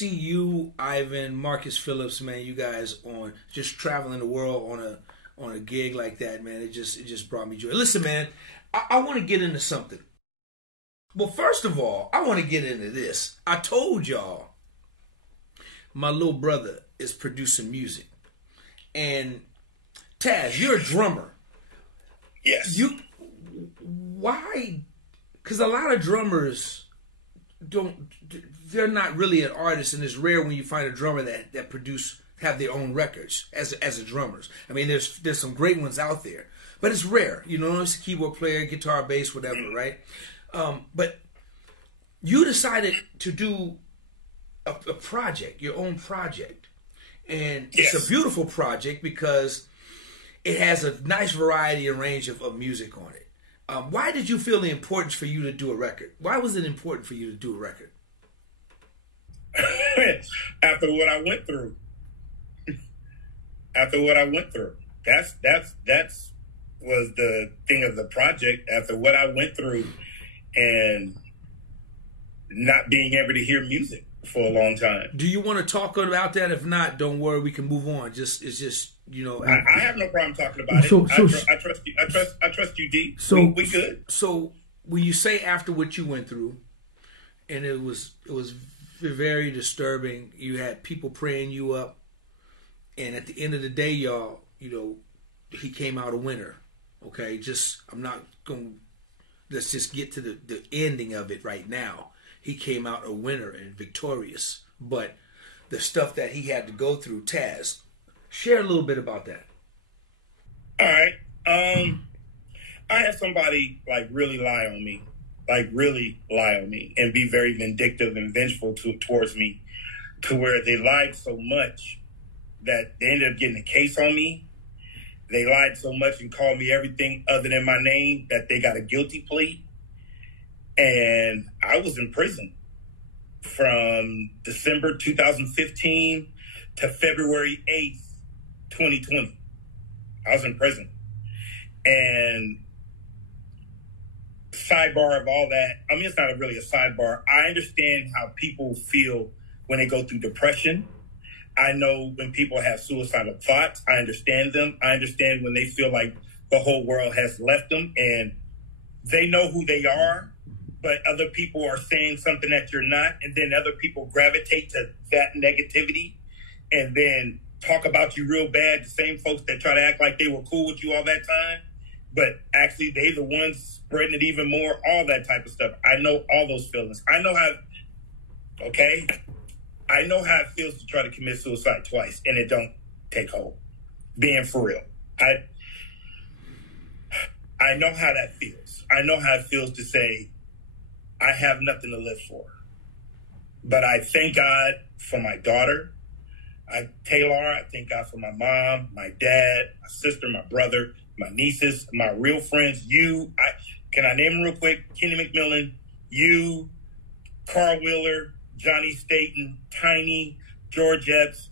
you, Ivan, Marcus Phillips, man, you guys on just traveling the world on a gig like that, man, it just brought me joy. Listen, man, I want to get into something. Well, first of all, I want to get into this. I told y'all my little brother is producing music. And Taz, you're a drummer. Yes. Why? Because a lot of drummers they're not really an artist, and it's rare when you find a drummer that have their own records as a drummers. I mean, there's some great ones out there, but it's rare. You know, it's a keyboard player, guitar, bass, whatever, right? But you decided to do a project, your own project. And it's a beautiful project because it has a nice variety and range of music on it. Why did you feel the importance for you to do a record? Why was it important for you to do a record? After what I went through. That's was the thing of the project. After what I went through and not being able to hear music for a long time. Do you want to talk about that? If not, don't worry, we can move on. It's just I have no problem talking about it. I trust you. I trust you, D. So we good. So when you say after what you went through, and it was very disturbing. You had people praying you up, and at the end of the day, y'all, he came out a winner. Okay, let's just get to the ending of it right now. He came out a winner and victorious. But the stuff that he had to go through, Taz, share a little bit about that. All right. I had somebody really lie on me, and be very vindictive and vengeful towards me, to where they lied so much that they ended up getting a case on me. They lied so much and called me everything other than my name that they got a guilty plea. And I was in prison from December 2015 to February 8th, 2020. I was in prison. And sidebar of all that, I mean, it's not really a sidebar. I understand how people feel when they go through depression. I know when people have suicidal thoughts. I understand them. I understand when they feel like the whole world has left them and they know who they are, but other people are saying something that you're not, and then other people gravitate to that negativity and then talk about you real bad. The same folks that try to act like they were cool with you all that time, but actually they the ones spreading it even more, all that type of stuff. I know all those feelings. I know how it feels to try to commit suicide twice and it don't take hold. Being for real. I know how that feels. I know how it feels to say, I have nothing to live for. But I thank God for my daughter, Taylor. I thank God for my mom, my dad, my sister, my brother, my nieces, my real friends. Can I name them real quick? Kenny McMillan, you, Carl Wheeler, Johnny Staten, Tiny, George Epps,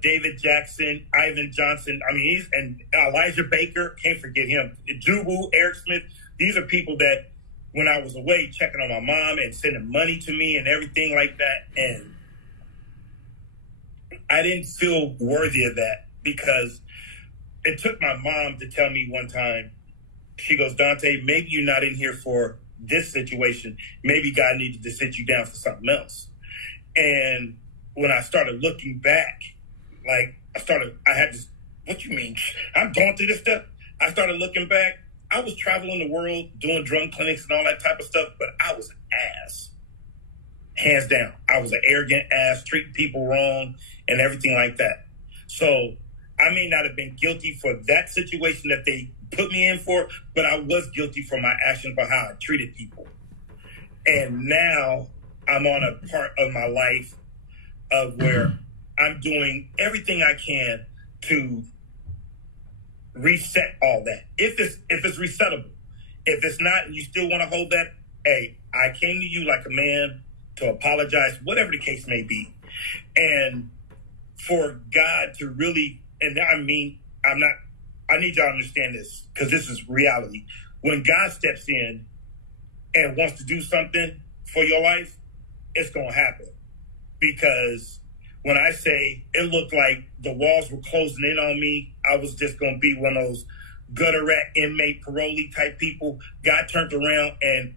David Jackson, Ivan Johnson. I mean, and Elijah Baker, can't forget him. Jubu, Eric Smith. These are people that, when I was away, checking on my mom and sending money to me and everything like that. And I didn't feel worthy of that, because it took my mom to tell me one time, she goes, Dante, maybe you're not in here for this situation. Maybe God needed to sit you down for something else. And when I started looking back, what you mean? I'm going through this stuff. I started looking back. I was traveling the world, doing drum clinics and all that type of stuff, but I was an ass. Hands down. I was an arrogant ass, treating people wrong and everything like that. So I may not have been guilty for that situation that they put me in for, but I was guilty for my actions for how I treated people. And now I'm on a part of my life of where I'm doing everything I can to reset all that. If it's resettable. If it's not, and you still want to hold that, hey, I came to you like a man to apologize, whatever the case may be. And for God to really, and I mean, I need y'all to understand this, because this is reality. When God steps in and wants to do something for your life, it's going to happen. Because when I say it looked like the walls were closing in on me, I was just going to be one of those gutter rat inmate parolee type people. God turned around, and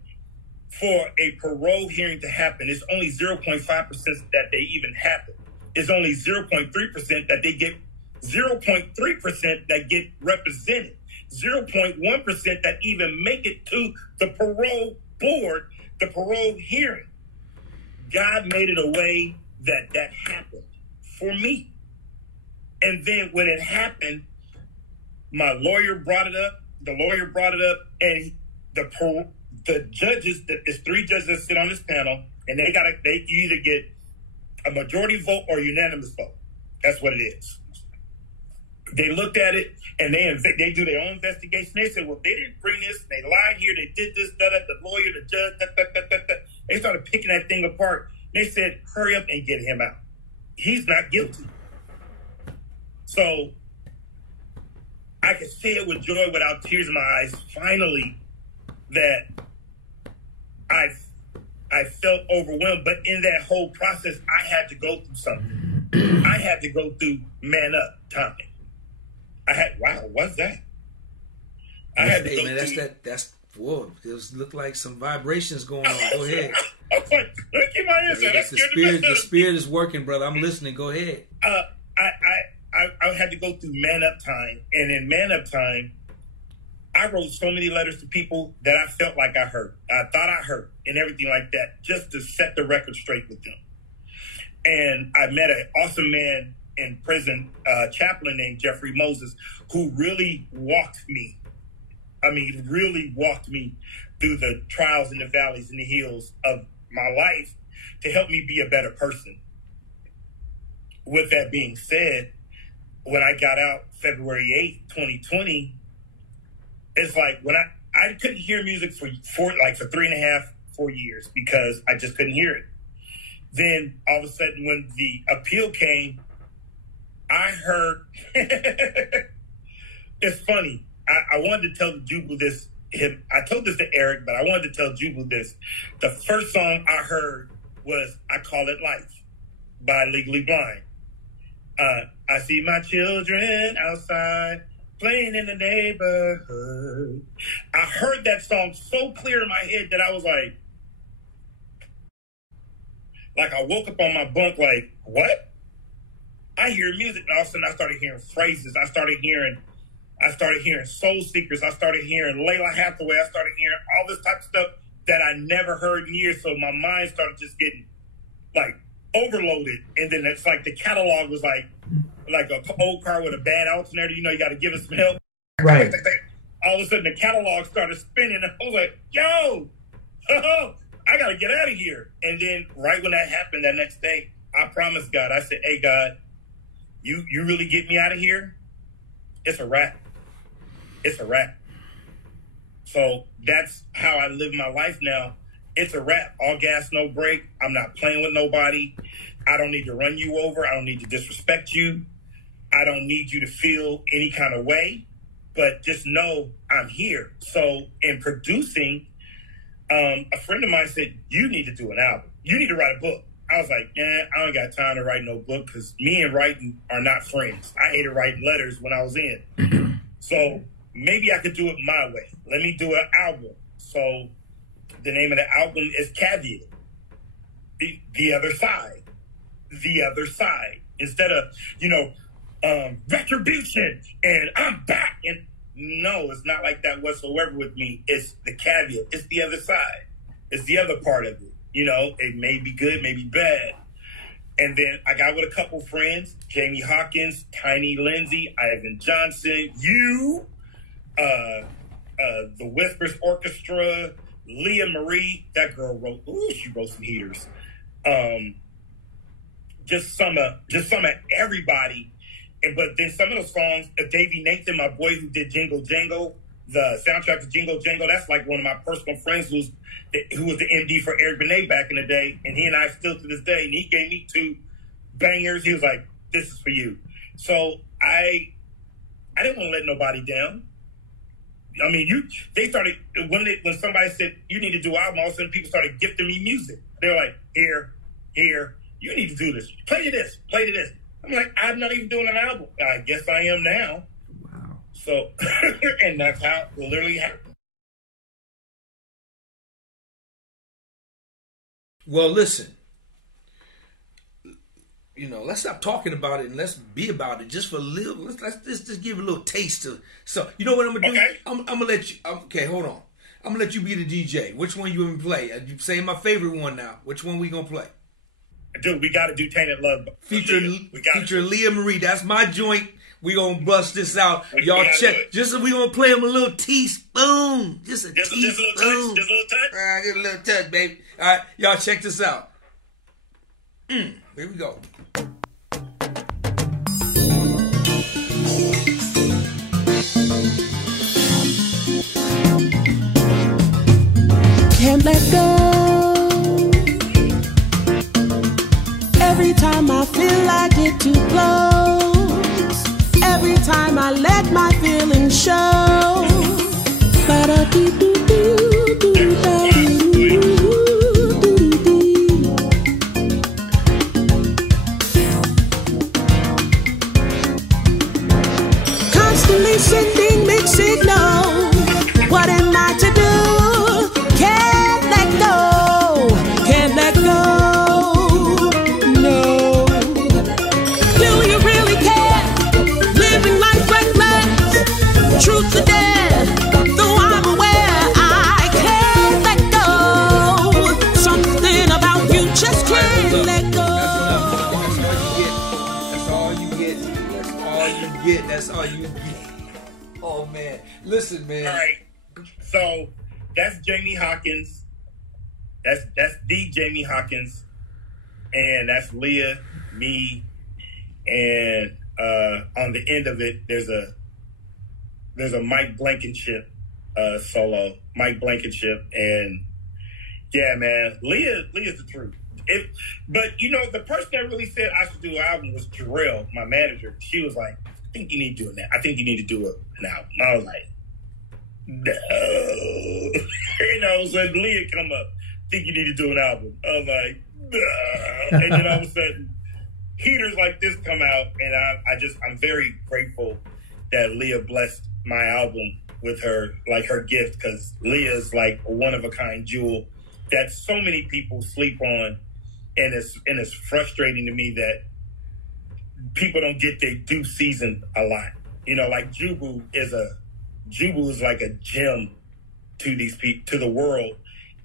for a parole hearing to happen, it's only 0.5% that they even happen. It's only 0.3% that they get, 0.3% that get represented, 0.1% that even make it to the parole board, the parole hearing. God made it a way that happened for me. And then when it happened, my lawyer brought it up. The lawyer brought it up, and the judges, there's 3 judges that sit on this panel, and they either get a majority vote or unanimous vote. That's what it is. They looked at it, and they do their own investigation. They said, well, they didn't bring this. They lied here. They did this, that, the lawyer, the judge, They started picking that thing apart. They said, hurry up and get him out. He's not guilty. So I could say it with joy without tears in my eyes, finally, that I felt overwhelmed. But in that whole process, I had to go through something. I had to go through ManUp time. Wow, what's that? I had to go through. That's whoa. It looked like some vibrations going on. Go ahead. I was like, let me keep my ears out. The spirit is working, brother. I'm listening. Go ahead. I had to go through ManUp time, and in ManUp time, I wrote so many letters to people that I felt like I hurt. I thought I hurt, and everything like that, just to set the record straight with them. And I met an awesome man in prison, chaplain named Jeffrey Moses, who really walked me. I mean, really walked me through the trials and the valleys and the hills of my life to help me be a better person. With that being said, when I got out February 8th, 2020, it's like when I couldn't hear music for 3.5, 4 years because I just couldn't hear it. Then all of a sudden when the appeal came, I heard, it's funny. I wanted to tell Jubal this. I told this to Eric, but I wanted to tell Jubal this. The first song I heard was I Call It Life by Legally Blind. I see my children outside playing in the neighborhood. I heard that song so clear in my head that I was like I woke up on my bunk like, what? I hear music, and all of a sudden I started hearing phrases. I started hearing Soul Seekers. I started hearing Layla Hathaway. I started hearing all this type of stuff that I never heard in years. So my mind started just getting like overloaded. And then it's like the catalog was like an old car with a bad alternator. You know, you got to give it some help. Right. All of a sudden the catalog started spinning. I was like, yo, I got to get out of here. And then right when that happened that next day, I promised God, I said, hey, God, you really get me out of here? It's a wrap. It's a wrap. So that's how I live my life now. It's a wrap. All gas, no brake. I'm not playing with nobody. I don't need to run you over. I don't need to disrespect you. I don't need you to feel any kind of way. But just know I'm here. So in producing, a friend of mine said, you need to do an album. You need to write a book. I was like, I don't got time to write no book because me and writing are not friends. I hated writing letters when I was in. So maybe I could do it my way. Let me do an album. So the name of the album is Caveat. The Other Side. The Other Side. Instead of, retribution and I'm back. And no, it's not like that whatsoever with me. It's the caveat. It's the other side. It's the other part of it. It may be good, maybe bad. And then I got with a couple friends, Jamie Hawkins, Tiny Lindsay, Ivan Johnson, the Whispers Orchestra, Leah Marie. That girl wrote, she wrote some heaters. Just some of everybody. But then some of those songs, Davey Nathan, my boy who did Jingle Jangle, the soundtrack to Jingle Jangle, that's like one of my personal friends who was the MD for Eric Benet back in the day. And he and I still to this day. And he gave me 2 bangers. He was like, this is for you. So I didn't want to let nobody down. I mean, they started, when somebody said, you need to do an album, all of a sudden people started gifting me music. They were like, here, you need to do this. Play to this. I'm like, I'm not even doing an album. I guess I am now. Wow. So, and that's how it literally happened. Well, listen, let's stop talking about it and let's be about it just for a little. Let's just give a little taste of. So, you know what I'm gonna do? Okay. I'm gonna let you. Okay, hold on. I'm gonna let you be the DJ. Which one you gonna play? You say my favorite one now. Which one we gonna play? Dude, we got to do Tainted Love. Feature Leah Marie. That's my joint. We gonna bust this out. Y'all check. Just we gonna play him a little teaspoon. Just a teaspoon. Just a little touch. Just a little touch, baby. All right, y'all check this out. Here we go. Can't let go. Every time I feel I get too close, every time I let my feelings show. Constantly sending mixed signals. What am I to do? Can't let go. Can't let go. Truth to dare, though I'm aware I can't let go. Something about you just can't let go. That's all you get. Oh man, listen, man. All right, so that's Jamie Hawkins. That's the Jamie Hawkins, and that's Leah, me, and on the end of it, there's a Mike Blankenship solo, Mike Blankenship, and yeah, man, Leah's the truth. But the person that really said I should do an album was Jarrell, my manager. She was like, I think you need to do an album. I was like, no. So Leah come up, think you need to do an album. I was like, no. And then all of a sudden, heaters like this come out, and I'm very grateful that Leah blessed my album with her gift, because Leah's like a one-of-a-kind jewel that so many people sleep on, and it's frustrating to me that people don't get their due season a lot. Like Jubu is like a gem to these people, to the world,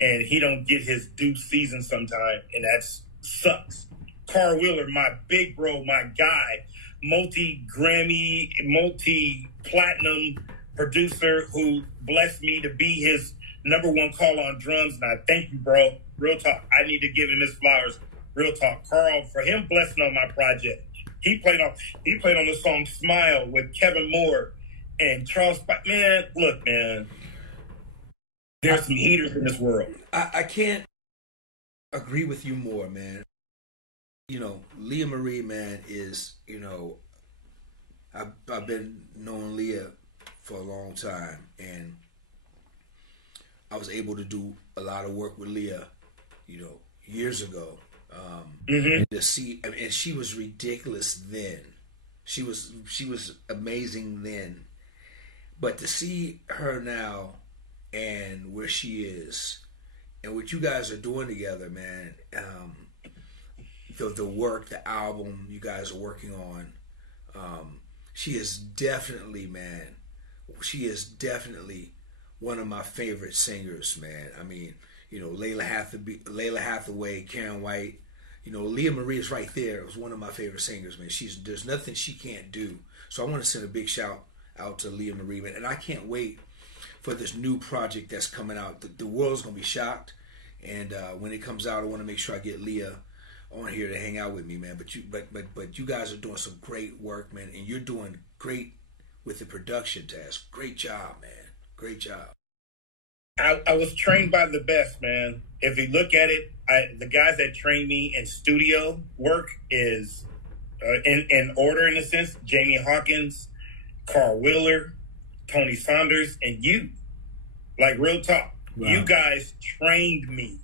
and he don't get his due season sometime, and that sucks. Carl Wheeler, my big bro, my guy, multi-Grammy, multi-platinum producer who blessed me to be his #1 call on drums. And I thank you, bro. Real talk. I need to give him his flowers. Real talk. Carl, for him blessing on my project. He played on the song Smile with Kevin Moore and Charles. Man, look, man. There's some heaters in this world. I can't agree with you more, man. Leah Marie, man, is, I've been knowing Leah for a long time, and I was able to do a lot of work with Leah, years ago. And to see, and she was ridiculous then. She was amazing then, but to see her now and where she is, and what you guys are doing together, man. The work, the album you guys are working on. She is definitely, man. She is definitely one of my favorite singers, man. I mean, Layla Hathaway, Karen White, You know, Leah Marie is right there. Was one of my favorite singers, man. There's nothing she can't do. So I want to send a big shout out to Leah Marie, man. And I can't wait for this new project that's coming out. The world's gonna be shocked, and when it comes out, I want to make sure I get Leah on here to hang out with me, man. But you guys are doing some great work, man, and you're doing great with the production task. Great job, man. Great job. I was trained by the best, man. If you look at it, the guys that train me in studio work is, in order in a sense, Jamie Hawkins, Carl Wheeler, Tony Saunders, and you. Like, real talk. Wow. You guys trained me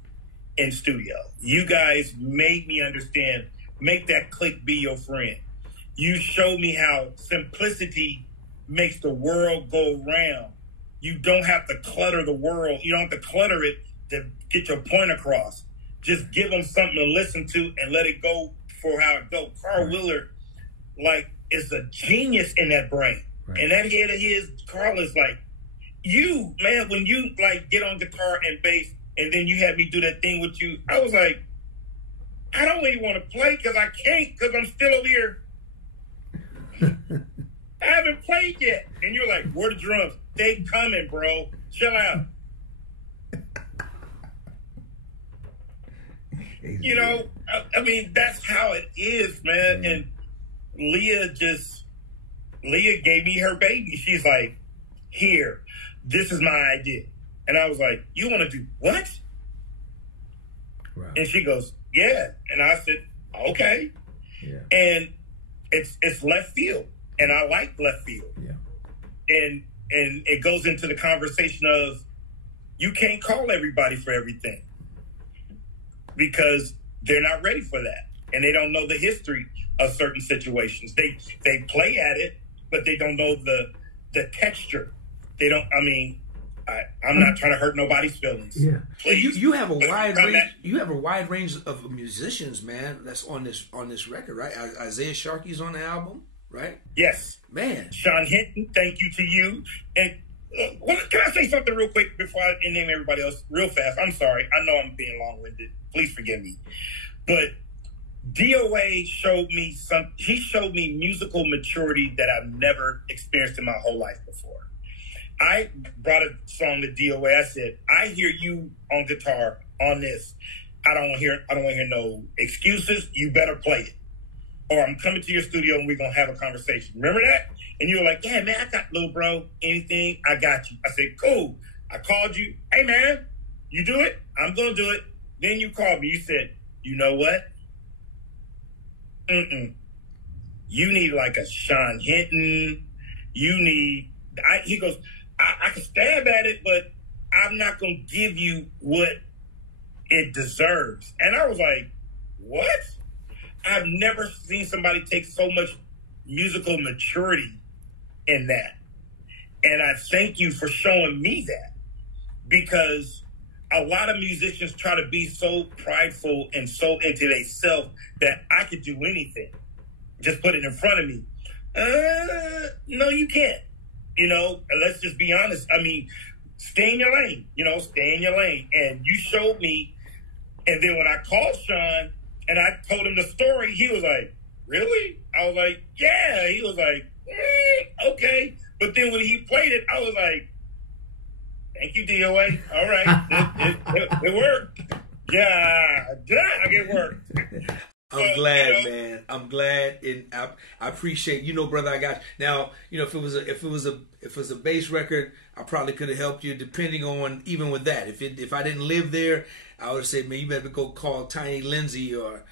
in studio. You guys made me understand, make that click be your friend. You showed me how simplicity makes the world go round. You don't have to clutter the world. You don't have to clutter it to get your point across. Just give them something to listen to and let it go for how it goes. Carl Wheeler, like, is a genius in that brain. Right. And that head of his, Carl, is like, you, man, when you, like, get on guitar and bass, and then you had me do that thing with you, I was like, I don't really want to play because I can't, because I'm still over here. I haven't played yet. And you're like, where the drums? They coming, bro. Chill out. You know, I mean, that's how it is, man. And Leah gave me her baby. She's like, here, this is my idea. And I was like, you want to do what? Wow. And she goes, yeah. And I said, okay. Yeah. And it's left field. And I like left field. Yeah. And it goes into the conversation of, you can't call everybody for everything because they're not ready for that. And they don't know the history of certain situations. They play at it, but they don't know the texture. They don't, I mean, I'm not trying to hurt nobody's feelings. Yeah. Please, you have a wide range. You have a wide range of musicians, man. That's on this record, right? Isaiah Sharkey's on the album, right? Yes, man. Sean Hinton, thank you to you. And can I say something real quick before I name everybody else real fast? I'm sorry. I know I'm being long-winded. Please forgive me. But DOA showed me he showed me musical maturity that I've never experienced in my whole life before. I brought a song to DOA. I said, I hear you on guitar on this. I don't want to hear no excuses. You better play it. Or I'm coming to your studio and we're going to have a conversation. Remember that? And you were like, yeah, man, I got little bro. Anything, I got you. I said, cool. I called you. Hey, man, you do it? I'm going to do it. Then you called me. You said, you know what? You need like a Sean Hinton. He goes, I can stab at it, but I'm not going to give you what it deserves. And I was like, what? I've never seen somebody take so much musical maturity in that. And I thank you for showing me that, because a lot of musicians try to be so prideful and so into themselves that I could do anything. Just put it in front of me. No, you can't. You know, let's just be honest. I mean, stay in your lane, stay in your lane. And you showed me. And then when I called Sean and I told him the story, he was like, really? I was like, yeah. He was like, okay. But then when he played it, I was like, thank you, DOA. All right. It worked. Yeah, it worked. I'm glad, man. I'm glad, and I appreciate. Brother, I got you. Now. If it was a bass record, I probably could have helped you. Depending on even with that, if I didn't live there, I would have said, man, you better go call Tiny Lindsay or.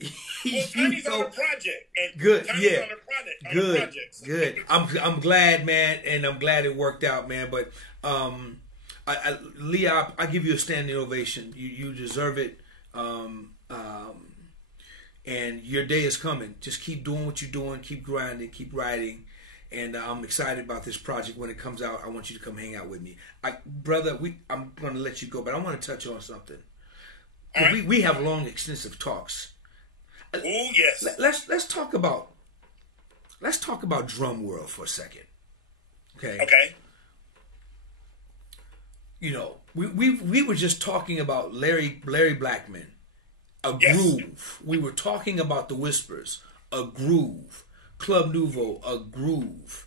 Tiny's on the project. And good, Tiny's yeah. On the project, good. I'm glad, man, and I'm glad it worked out, man. But Leah, I give you a standing ovation. You deserve it. And your day is coming. Just keep doing what you're doing. Keep grinding. Keep writing. And I'm excited about this project. When it comes out, I want you to come hang out with me. Brother, I'm going to let you go, but I want to touch on something. Right. We have long, extensive talks. Oh, yes. Let's talk about drum world for a second. Okay. We were just talking about Larry Blackman A groove. We were talking about the Whispers. A groove. Club Nouveau, a groove.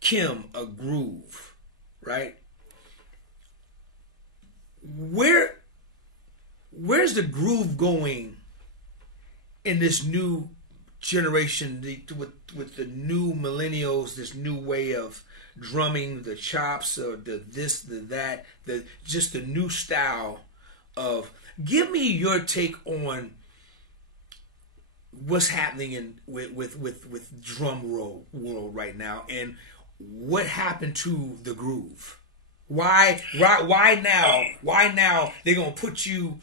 Kim, a groove. Right? Where's the groove going in this new generation with the new millennials, this new way of drumming, the chops, or the this, the that, just the new style of. Give me your take on what's happening with drum world right now, and what happened to the groove. Why now? Why now they're gonna put you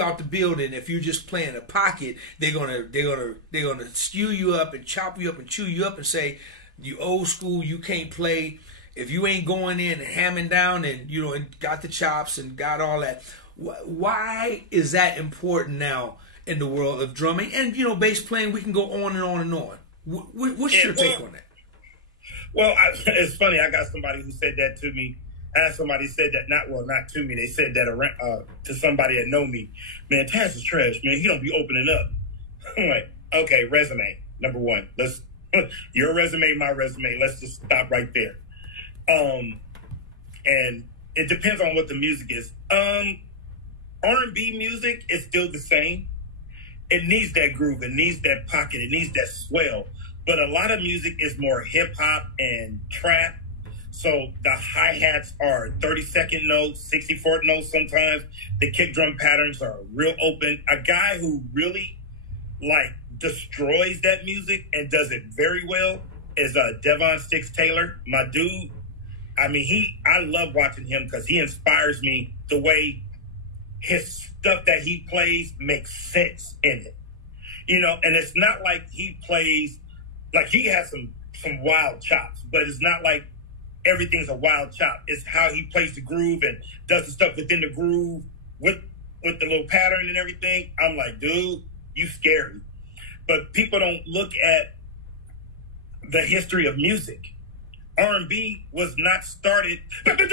out the building if you're just playing a pocket? They're gonna skew you up and chop you up and chew you up and say you old school, you can't play if you ain't going in and hamming down and and got the chops and got all that. Why is that important now in the world of drumming and bass playing? We can go on and on and on. What's your take on that? Well, it's funny. I got somebody who said that to me. I had somebody said that, not to me. They said that to somebody that know me. Man, Taz is trash, man. He don't be opening up. I'm like, okay, resume, number one. Your resume, my resume. Let's just stop right there. And it depends on what the music is. R&B music is still the same. It needs that groove. It needs that pocket. It needs that swell. But a lot of music is more hip-hop and trap. So the hi-hats are 30-second notes, 64th notes sometimes. The kick drum patterns are real open. A guy who really, destroys that music and does it very well is Devon Sticks Taylor, my dude. I mean, I love watching him because he inspires me. The way his stuff that he plays makes sense in it. And it's not like he plays, he has some wild chops, but it's not like everything's a wild chop. It's how he plays the groove and does the stuff within the groove with the little pattern and everything. I'm like, dude, you scary. But people don't look at the history of music. R&B was not started. It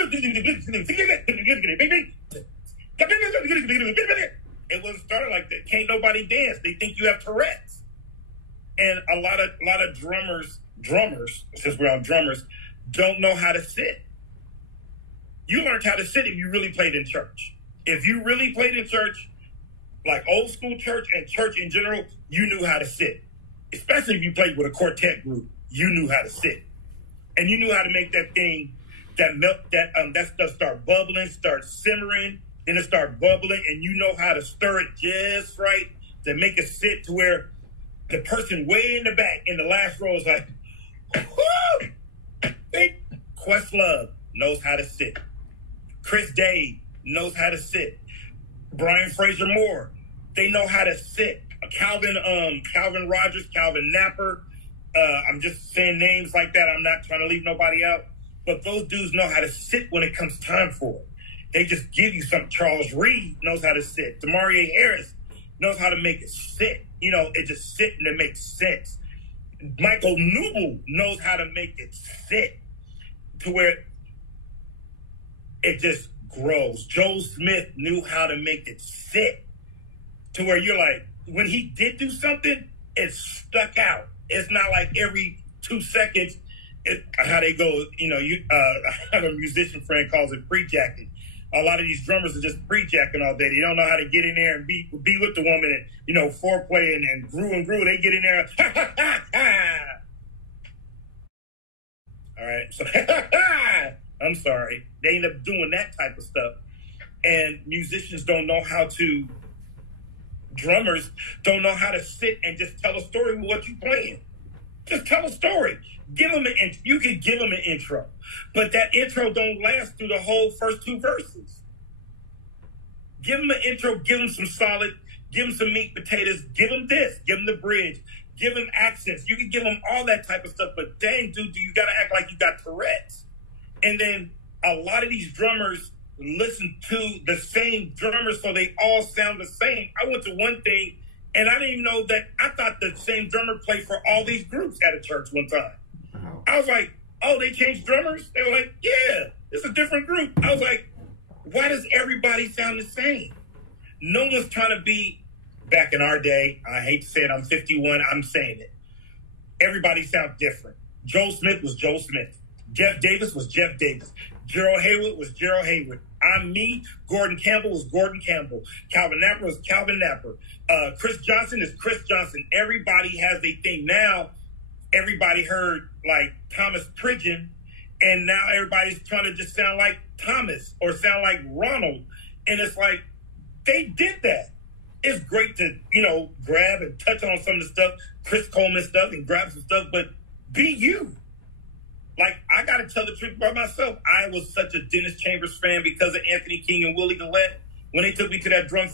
wasn't started like that. Can't nobody dance. They think you have Tourette's. And a lot of drummers, since we're on drummers, don't know how to sit. You learned how to sit if you really played in church. If you really played in church, like old school church and church in general, you knew how to sit. Especially if you played with a quartet group, you knew how to sit. And you knew how to make that thing, that stuff start bubbling, start simmering, then it start bubbling, and you know how to stir it just right to make it sit to where the person way in the back in the last row is like, whoo! Questlove knows how to sit. Chris Day knows how to sit. Brian Fraser Moore, they know how to sit. Calvin Rogers, Calvin Napper. I'm just saying names like that. I'm not trying to leave nobody out. But those dudes know how to sit when it comes time for it. They just give you something. Charles Reed knows how to sit. Demarie Harris knows how to make it sit. It just sit and it makes sense. Michael Newell knows how to make it sit to where it just grows. Joe Smith knew how to make it sit to where you're like, when he did do something, it stuck out. It's not like every 2 seconds, how they go, I have a musician friend calls it pre-jacking. A lot of these drummers are just pre-jacking all day. They don't know how to get in there and be with the woman and, foreplay and groove. They get in there. All right. So, I'm sorry. They end up doing that type of stuff. And musicians drummers don't know how to sit and just tell a story with what you're playing. Just tell a story. You can give them an intro, but that intro don't last through the whole first 2 verses. Give them an intro, give them some solid, give them some meat potatoes, give them this, give them the bridge, give them accents. You can give them all that type of stuff, but dang, dude, you got to act like you got Tourette's. And then a lot of these drummers listen to the same drummers, so they all sound the same. I went to one thing, and I didn't even know that. I thought the same drummer played for all these groups at a church one time. Wow. I was like, oh, they changed drummers? They were like, yeah, it's a different group. I was like, why does everybody sound the same? No one's trying to be back in our day, I hate to say it, I'm 51, I'm saying it. Everybody sound different. Joe Smith was Joe Smith. Jeff Davis was Jeff Davis. Gerald Hayward was Gerald Hayward. I'm me. Gordon Campbell was Gordon Campbell. Calvin Napper was Calvin Napper. Chris Johnson is Chris Johnson. Everybody has a thing. Now, everybody heard like Thomas Pridgeon, and now everybody's trying to just sound like Thomas or sound like Ronald. And it's like, they did that. It's great to, grab and touch on some of the stuff, Chris Coleman stuff, and grab some stuff, but be you. Like, I got to tell the truth about myself. I was such a Dennis Chambers fan because of Anthony King and Willie Gillette. When they took me to that drum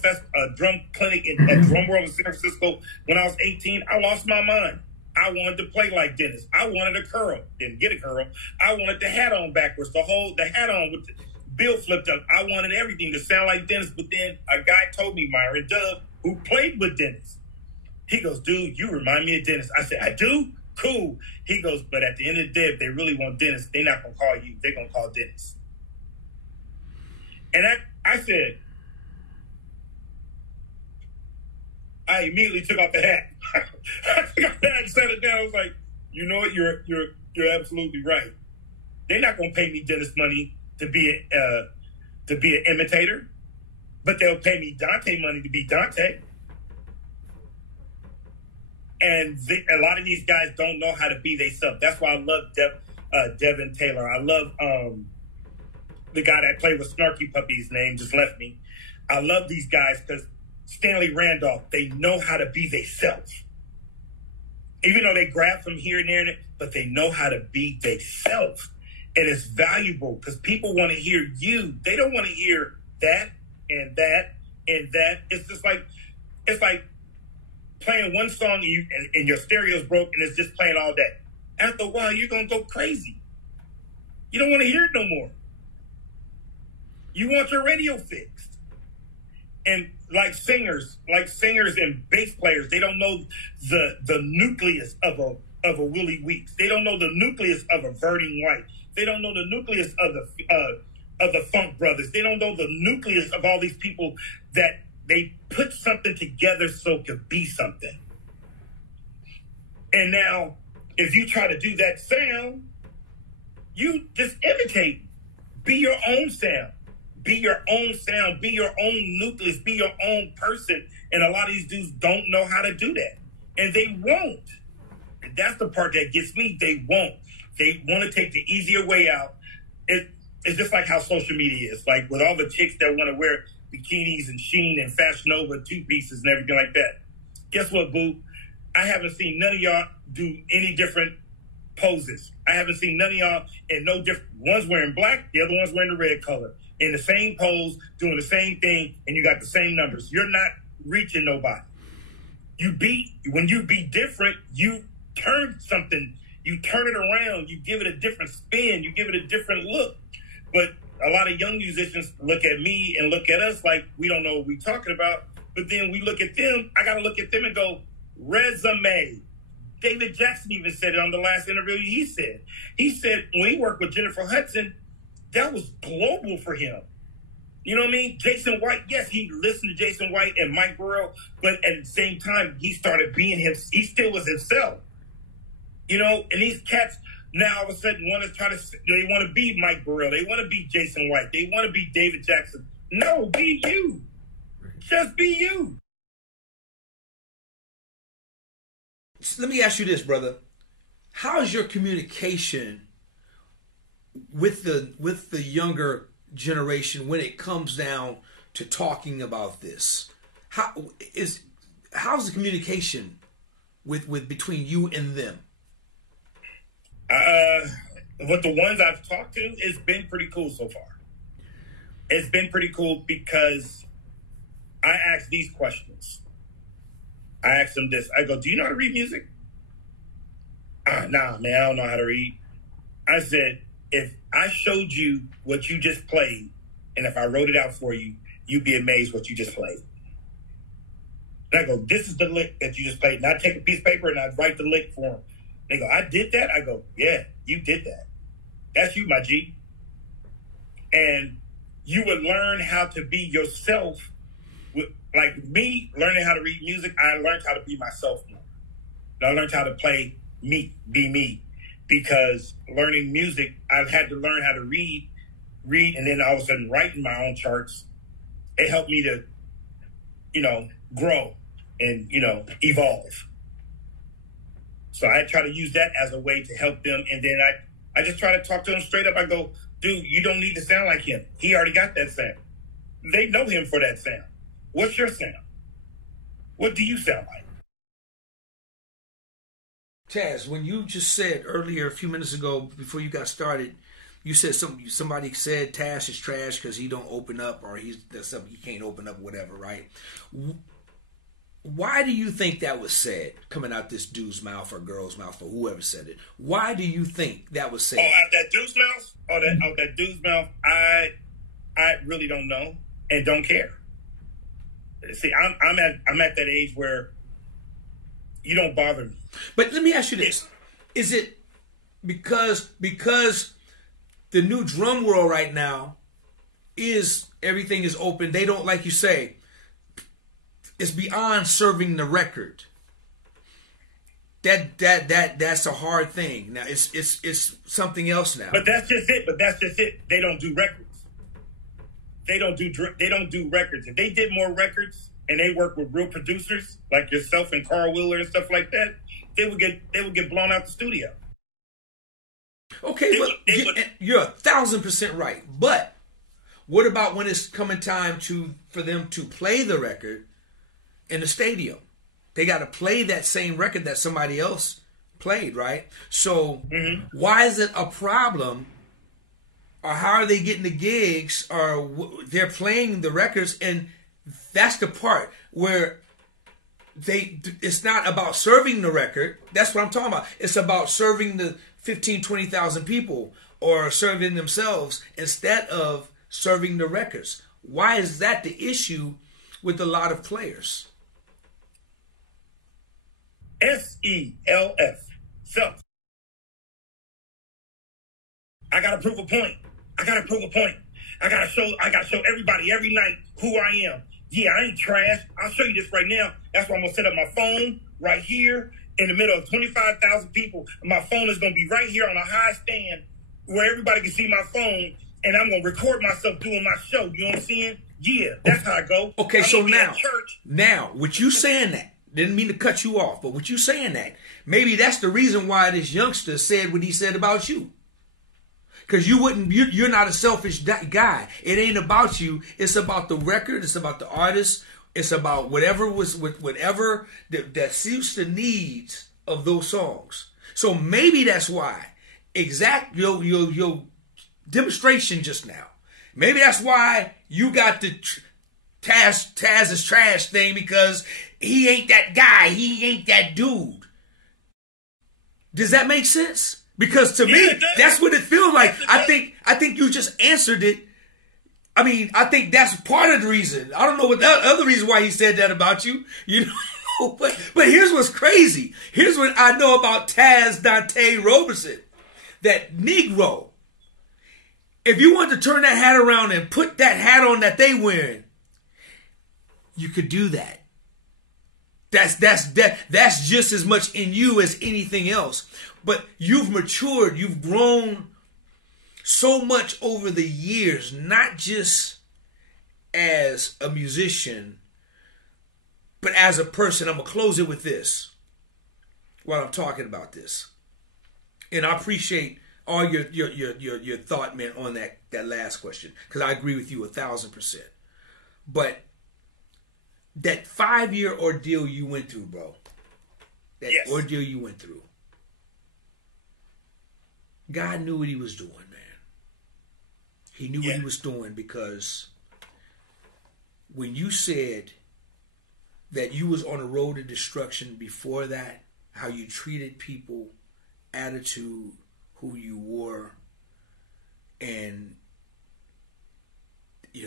clinic at Drum World in San Francisco when I was 18, I lost my mind. I wanted to play like Dennis. I wanted a curl. Didn't get a curl. I wanted the hat on backwards, the hat on with the bill flipped up. I wanted everything to sound like Dennis. But then a guy told me, Myron Dove, who played with Dennis, he goes, dude, you remind me of Dennis. I said, I do? Cool. He goes, but at the end of the day, if they really want Dennis, they're not going to call you. They're going to call Dennis. And I said, I immediately took off the hat. I took off the hat and set it down. I was like, you know what? You're absolutely right. They're not going to pay me Dennis money to be an imitator, but they'll pay me Dante money to be Dante. And a lot of these guys don't know how to be themselves. That's why I love Devin Taylor. I love the guy that played with Snarky Puppy. His name just left me. I love these guys because Stanley Randolph, they know how to be themselves. Even though they grab from here and there, but they know how to be themselves. And it's valuable because people want to hear you. They don't want to hear that and that and that. It's just like, it's like playing one song and your stereo's broke and it's just playing all day. After a while, you're going to go crazy. You don't want to hear it no more. You want your radio fixed. And like singers and bass players, they don't know the nucleus of a Willie Weeks. They don't know the nucleus of a Verding White. They don't know the nucleus of the Funk Brothers. They don't know the nucleus of all these people that they put something together so it could be something. And now, if you try to do that sound, you just imitate. Be your own sound. Be your own sound. Be your own nucleus. Be your own person. And a lot of these dudes don't know how to do that. And they won't. And that's the part that gets me. They won't. They want to take the easier way out. It's just like how social media is. Like with all the chicks that want to wear bikinis and Sheen and Fashion Nova two-pieces and everything like that. Guess what, boo? I haven't seen none of y'all do any different poses. I haven't seen none of y'all in no different. One's wearing black, the other one's wearing the red color. In the same pose, doing the same thing, and you got the same numbers. You're not reaching nobody. When you be different, you turn something, you turn it around, you give it a different spin, you give it a different look. But a lot of young musicians look at me and look at us like we don't know what we're talking about. But then we look at them, I got to look at them and go, resume. David Jackson even said it on the last interview he said when he worked with Jennifer Hudson, that was global for him. You know what I mean? Jason White, yes, he listened to Jason White and Mike Burrell, but at the same time, he started being him. He still was himself. You know, and these cats now all of a sudden want to they want to be Mike Burrell. They want to be Jason White. They want to be David Jackson. No, be you. Just be you. Let me ask you this, brother. How is your communication with the younger generation when it comes down to talking about this? How's the communication with between you and them? With the ones I've talked to, it's been pretty cool so far. It's been pretty cool because I ask these questions. I ask them this. I go, do you know how to read music? Nah, man, I don't know how to read. I said, if I showed you what you just played, and if I wrote it out for you, you'd be amazed what you just played. And I go, this is the lick that you just played. And I take a piece of paper and I write the lick for them. They go, I did that? I go, yeah, you did that. That's you, my G. And you would learn how to be yourself like me learning how to read music, I learned how to be myself more. I learned how to play me, be me, because learning music, I had to learn how to read, and then all of a sudden writing my own charts. It helped me to, grow and, evolve. So I try to use that as a way to help them. And then I just try to talk to them straight up. I go, dude, you don't need to sound like him. He already got that sound. They know him for that sound. What's your sound? What do you sound like? Taz, when you just said earlier, a few minutes ago, before you got started, you said somebody said Taz is trash because he don't open up, or there's something he can't open up, whatever, right? Why do you think that was said, coming out this dude's mouth or girl's mouth or whoever said it? Why do you think that was said? Oh, out that dude's mouth? Out that dude's mouth? I really don't know and don't care. See, I'm at that age where you don't bother me. But let me ask you this: is it because the new drum world right now is everything is open? They don't, like you say, it's beyond serving the record. That's a hard thing. Now it's something else now. But that's just it. They don't do records. They don't do records. If they did more records and they work with real producers like yourself and Carl Wheeler and stuff like that, they would get blown out the studio. Okay, you're 1,000% right. But what about when it's coming time for them to play the record in the stadium? They got to play that same record that somebody else played, right? So why is it a problem? Or how are they getting the gigs? Or they're playing the records, and that's the part where it's not about serving the record. That's what I'm talking about. It's about serving the 15, 20,000 people, or serving themselves instead of serving the records. Why is that the issue with a lot of players? SELF. Self. I gotta prove a point. I gotta show everybody every night who I am. Yeah, I ain't trash. I'll show you this right now. That's why I'm gonna set up my phone right here in the middle of 25,000 people. My phone is gonna be right here on a high stand where everybody can see my phone, and I'm gonna record myself doing my show. You know what I'm saying? Yeah, that's how I go. Okay, so now, with you saying that, didn't mean to cut you off, but with you saying that, maybe that's the reason why this youngster said what he said about you. Because you're not a selfish guy. It ain't about you. It's about the record. It's about the artist. It's about whatever that suits the needs of those songs. So maybe that's why. Your demonstration just now. Maybe that's why you got the Taz is trash thing, because he ain't that guy. He ain't that dude. Does that make sense? Because to me, that's what it feels like. I think you just answered it. I mean, I think that's part of the reason. I don't know what the other reason why he said that about you. You know, but here's what's crazy. Here's what I know about Dante Roberson. That Negro. If you want to turn that hat around and put that hat on that they wearing, you could do that. That's just as much in you as anything else. But you've matured, you've grown so much over the years, not just as a musician, but as a person. I'm going to close it with this while I'm talking about this. And I appreciate all your thought, man, on that last question, because I agree with you 1,000%. But that 5-year ordeal you went through, bro, ordeal you went through, God knew what he was doing, man. He knew what he was doing, because when you said that you was on a road to destruction before that, how you treated people, attitude, who you were, and,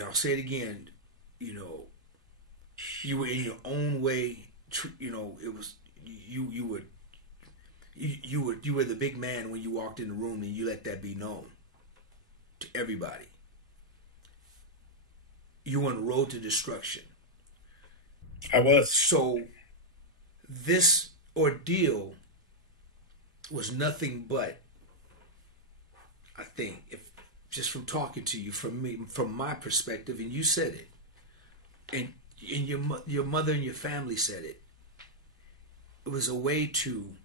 I'll say it again, you were in your own way, it was, you were the big man when you walked in the room, and you let that be known to everybody. You were on the road to destruction. I was. So this ordeal was nothing but, I think, if just from talking to you, from my perspective, and you said it, and your mother and your family said it. It was a way to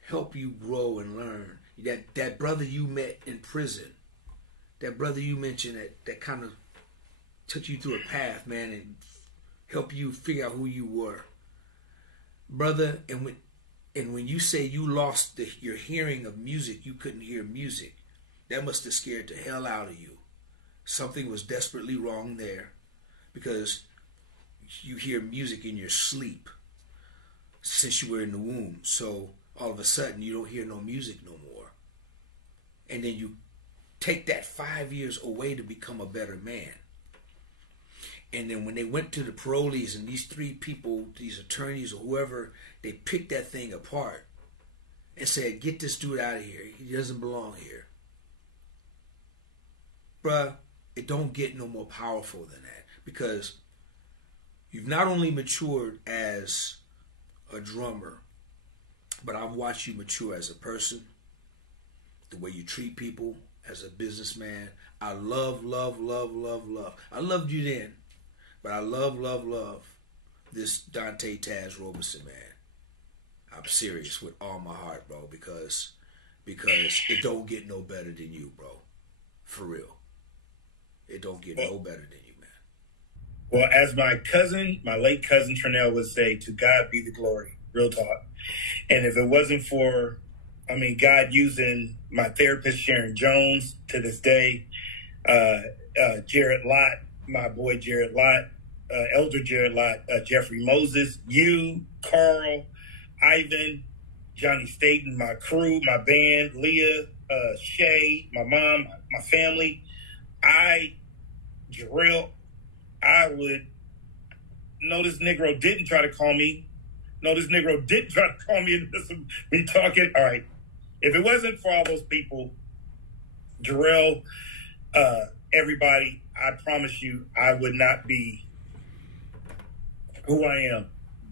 help you grow and learn. That brother you met in prison, that brother you mentioned that kind of took you through a path, man, and helped you figure out who you were, brother. And when you say you lost your hearing of music, you couldn't hear music, that must have scared the hell out of you. Something was desperately wrong there, because you hear music in your sleep since you were in the womb. So all of a sudden you don't hear no music no more. And then you take that 5 years away to become a better man. And then when they went to the parolees and these three people, these attorneys or whoever, they picked that thing apart and said, get this dude out of here. He doesn't belong here. Bruh, it don't get no more powerful than that, because you've not only matured as a drummer, but I've watched you mature as a person, the way you treat people, as a businessman. I love. I loved you then, but I love this Dante Taz Roberson, man. I'm serious with all my heart, bro, because it don't get no better than you, bro. For real. It don't get no better than you, man. Well, as my late cousin Trinell would say, to God be the glory. Real talk. And if it wasn't for, God using my therapist, Sharon Jones, to this day, Jared Lott, my boy Jared Lott, Elder Jared Lott, Jeffrey Moses, you, Carl, Ivan, Johnny Staten, my crew, my band, Leah, Shay, my mom, my family, Jarrell, I would, no, this Negro didn't try to call me. No, this Negro did try to call me and listen to me talking. All right. If it wasn't for all those people, Jarrell, everybody, I promise you, I would not be who I am.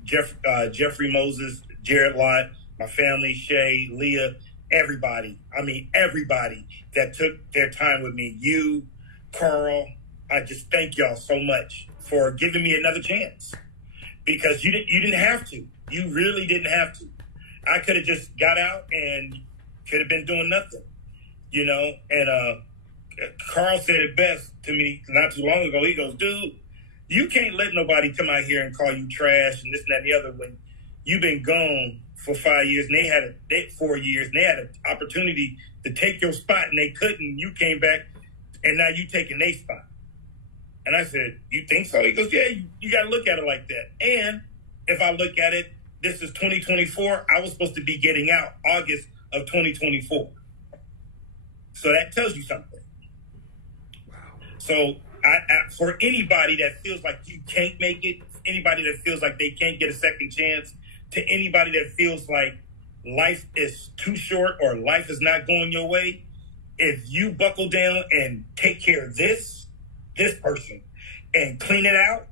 Jeffrey Moses, Jared Lott, my family, Shay, Leah, everybody. Everybody that took their time with me. You, Carl, I just thank y'all so much for giving me another chance, because you didn't have to. You really didn't have to. I could have just got out and could have been doing nothing, And Carl said it best to me not too long ago. He goes, dude, you can't let nobody come out here and call you trash and this and that and the other when you've been gone for 5 years and they had 4 years and they had an opportunity to take your spot and they couldn't. You came back and now you taking their spot. And I said, you think so? He goes, yeah, you got to look at it like that. And if I look at it, this is 2024. I was supposed to be getting out August of 2024. So that tells you something. Wow. So for anybody that feels like you can't make it, anybody that feels like they can't get a second chance, to anybody that feels like life is too short or life is not going your way, if you buckle down and take care of this person and clean it out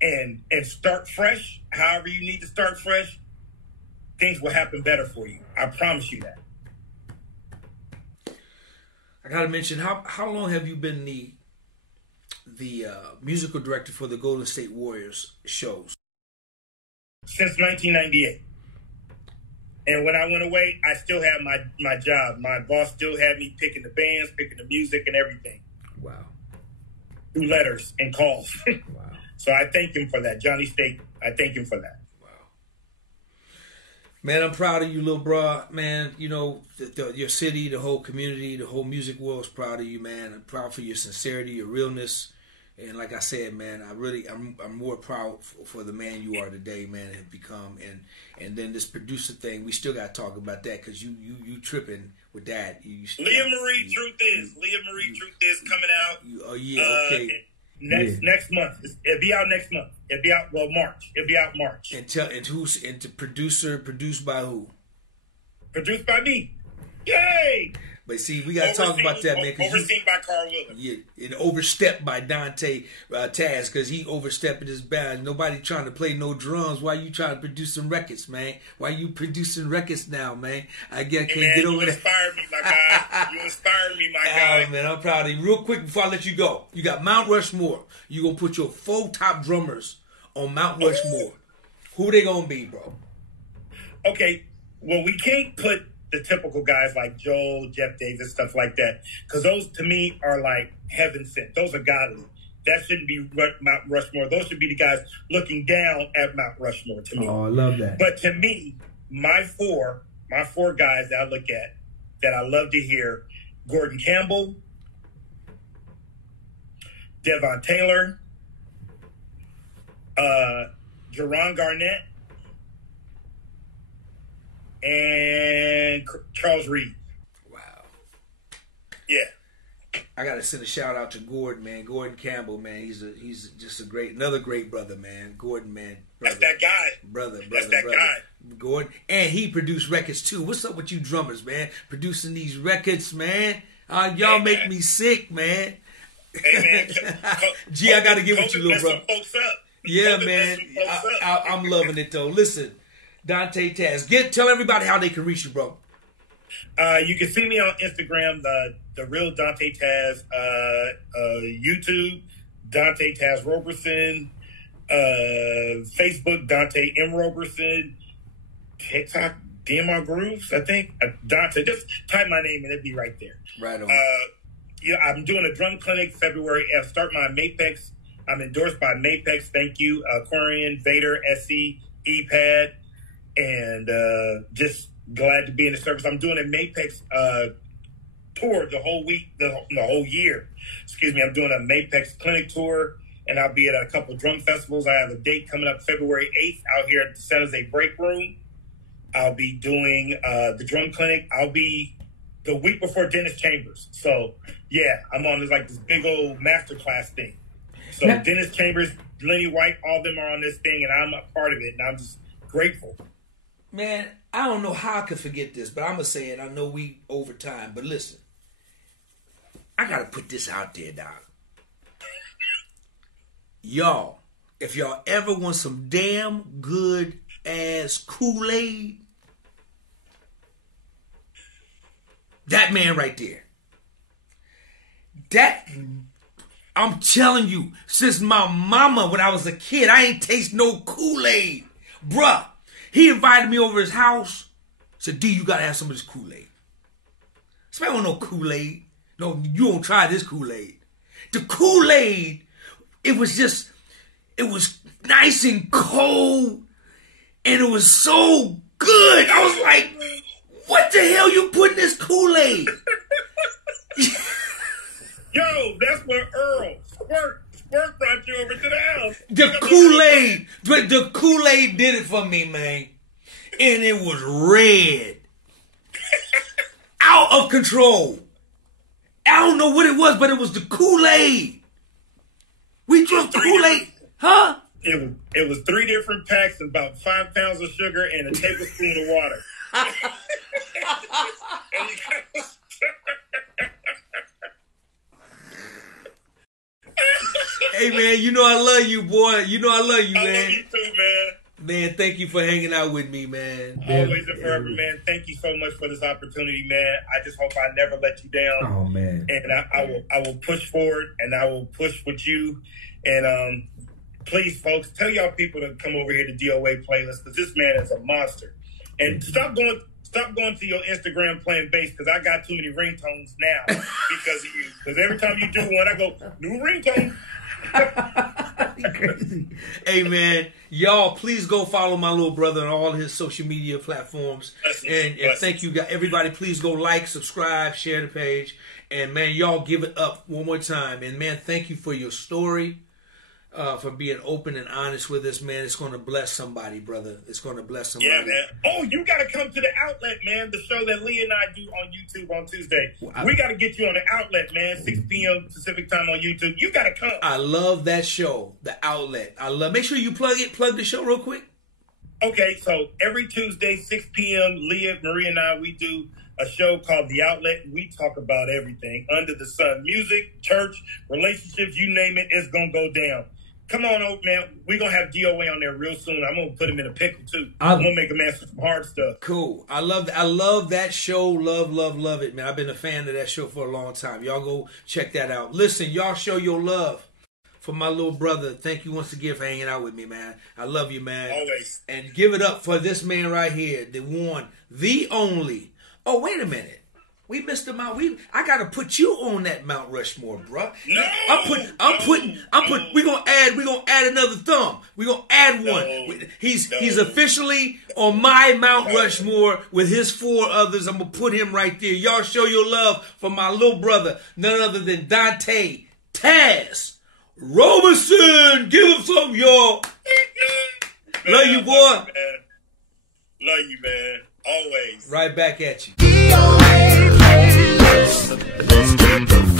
and start fresh, however you need to start fresh, things will happen better for you. I promise you that. I gotta mention, how long have you been the musical director for the Golden State Warriors shows? Since 1998. And when I went away, I still had my job. My boss still had me picking the bands, picking the music and everything. Wow. Through letters and calls. Wow. So I thank him for that. Johnny State, I thank him for that. Wow. Man, I'm proud of you, little bro. Man, your city, the whole community, the whole music world is proud of you, man. I'm proud for your sincerity, your realness. And like I said, man, I'm more proud for the man you are today, man, and have become. And then this producer thing, we still got to talk about that, because you tripping with that. Leah Marie Truth is coming out. Oh yeah, okay. Next month. It'll be out next month. It'll be out March. It'll be out March. Produced by who? Produced by me. Yay! But see, we got to talk about that, man. Overseen by Carl Willis. Yeah, and overstepped by Dante Taz, because he overstepping his bounds. Nobody trying to play no drums. Why you trying to produce some records, man? Why you producing records now, man? I can't get over that. You inspired me, my guy. You inspired me, my guy. Oh, man, I'm proud of you. Real quick before I let you go, you got Mount Rushmore. You going to put your 4 top drummers on Mount Rushmore. Who they going to be, bro? Okay, well, we can't put the typical guys like Joel, Jeff Davis, stuff like that, because those to me are like heaven sent. Those are godly. That shouldn't be Mount Rushmore. Those should be the guys looking down at Mount Rushmore to me. Oh, I love that. But to me, my four guys that I look at that I love to hear: Gordon Campbell, Devon Taylor, Jerron Garnett, and Charles Reed. Wow. Yeah. I gotta send a shout out to Gordon, man. Gordon Campbell, man. He's just another great brother, man. Gordon, man. Brother. That's that guy. Brother. That's that guy. Gordon. And he produced records too. What's up with you drummers, man? Producing these records, man. Y'all make me sick, man. Hey, man. Gee, I gotta give it to you, little brother. Folks up. Yeah, man. I'm loving it though. Listen, Dante Taz, tell everybody how they can reach you, bro. You can see me on Instagram, the real Dante Taz, YouTube, Dante Taz Roberson, Facebook, Dante M. Roberson, TikTok, DMR Grooves, I think. Dante, just type my name and it'll be right there. Right on. Yeah, I'm doing a drum clinic February. I'll start my Mapex. I'm endorsed by Mapex. Thank you. Aquarian, Vader, SC, EPAD, and just glad to be in the service. I'm doing a Mapex tour the whole week, the whole year. Excuse me. I'm doing a Mapex clinic tour, and I'll be at a couple drum festivals. I have a date coming up February 8th out here at the San Jose Break Room. I'll be doing the drum clinic. I'll be the week before Dennis Chambers. So, yeah, I'm on this big old masterclass thing. So Dennis Chambers, Lenny White, all of them are on this thing, and I'm a part of it, and I'm just grateful. Man, I don't know how I could forget this, but I'm going to say it. I know we over time, but listen. I got to put this out there, Doc. Y'all, if y'all ever want some damn good ass Kool-Aid, that man right there. I'm telling you, since my mama, when I was a kid, I ain't taste no Kool-Aid. Bruh, he invited me over his house. Said, D, you gotta have some of this Kool-Aid. So I don't know Kool-Aid. No, you don't try this Kool-Aid. The Kool-Aid, it was nice and cold, and it was so good. I was like, what the hell you put in this Kool-Aid? Yo, that's where Earl Squirt brought you over to the house. The Kool-Aid did it for me, man. And it was red. Out of control. I don't know what it was, but it was the Kool-Aid. We drank Kool-Aid, huh? It was 3 different packs and about 5 pounds of sugar and a tablespoon of water. Hey, man, you know I love you, boy. You know I love you, man. I love you too, man. Man, thank you for hanging out with me, man. Always and forever, man. Thank you so much for this opportunity, man. I just hope I never let you down. Oh, man. And I will push forward, and I will push with you. And please, folks, tell y'all people to come over here to DOA playlist, because this man is a monster. And stop going to your Instagram playing bass, because I got too many ringtones now because of you. Because every time you do one, I go, new ringtone. Crazy. Hey, man, y'all, please go follow my little brother on all his social media platforms. And thank you, guys. Everybody, please go like, subscribe, share the page. And, man, y'all give it up one more time. And, man, thank you for your story. For being open and honest with us, man. It's going to bless somebody, brother. It's going to bless somebody. Yeah, man. Oh, you got to come to the Outlet, man. The show that Lee and I do on YouTube on Tuesday. We got to get you on the Outlet, man. 6 p.m. Pacific time on YouTube. You got to come. I love that show, the Outlet. Make sure you plug the show real quick. Okay, so every Tuesday, 6 p.m., Leah, Maria, and I, we do a show called The Outlet. We talk about everything under the sun. Music, church, relationships, you name it, it's going to go down. Come on, old man. We're going to have DOA on there real soon. I'm going to put him in a pickle, too. I'm going to make him answer some hard stuff. Cool. I love that show. Love it, man. I've been a fan of that show for a long time. Y'all go check that out. Listen, y'all show your love for my little brother. Thank you once again for hanging out with me, man. I love you, man. Always. And give it up for this man right here, the one, the only. Oh, wait a minute. We missed the Mount. I gotta put you on that Mount Rushmore, bruh. No. We're gonna add another thumb. We're gonna add one. He's officially on my Mount Rushmore with his 4 others. I'm gonna put him right there. Y'all show your love for my little brother, none other than Dante Taz Roberson. Give him some, y'all. Love you, boy. Man. Love you, man. Always. Right back at you. DOA playlist. Let's get the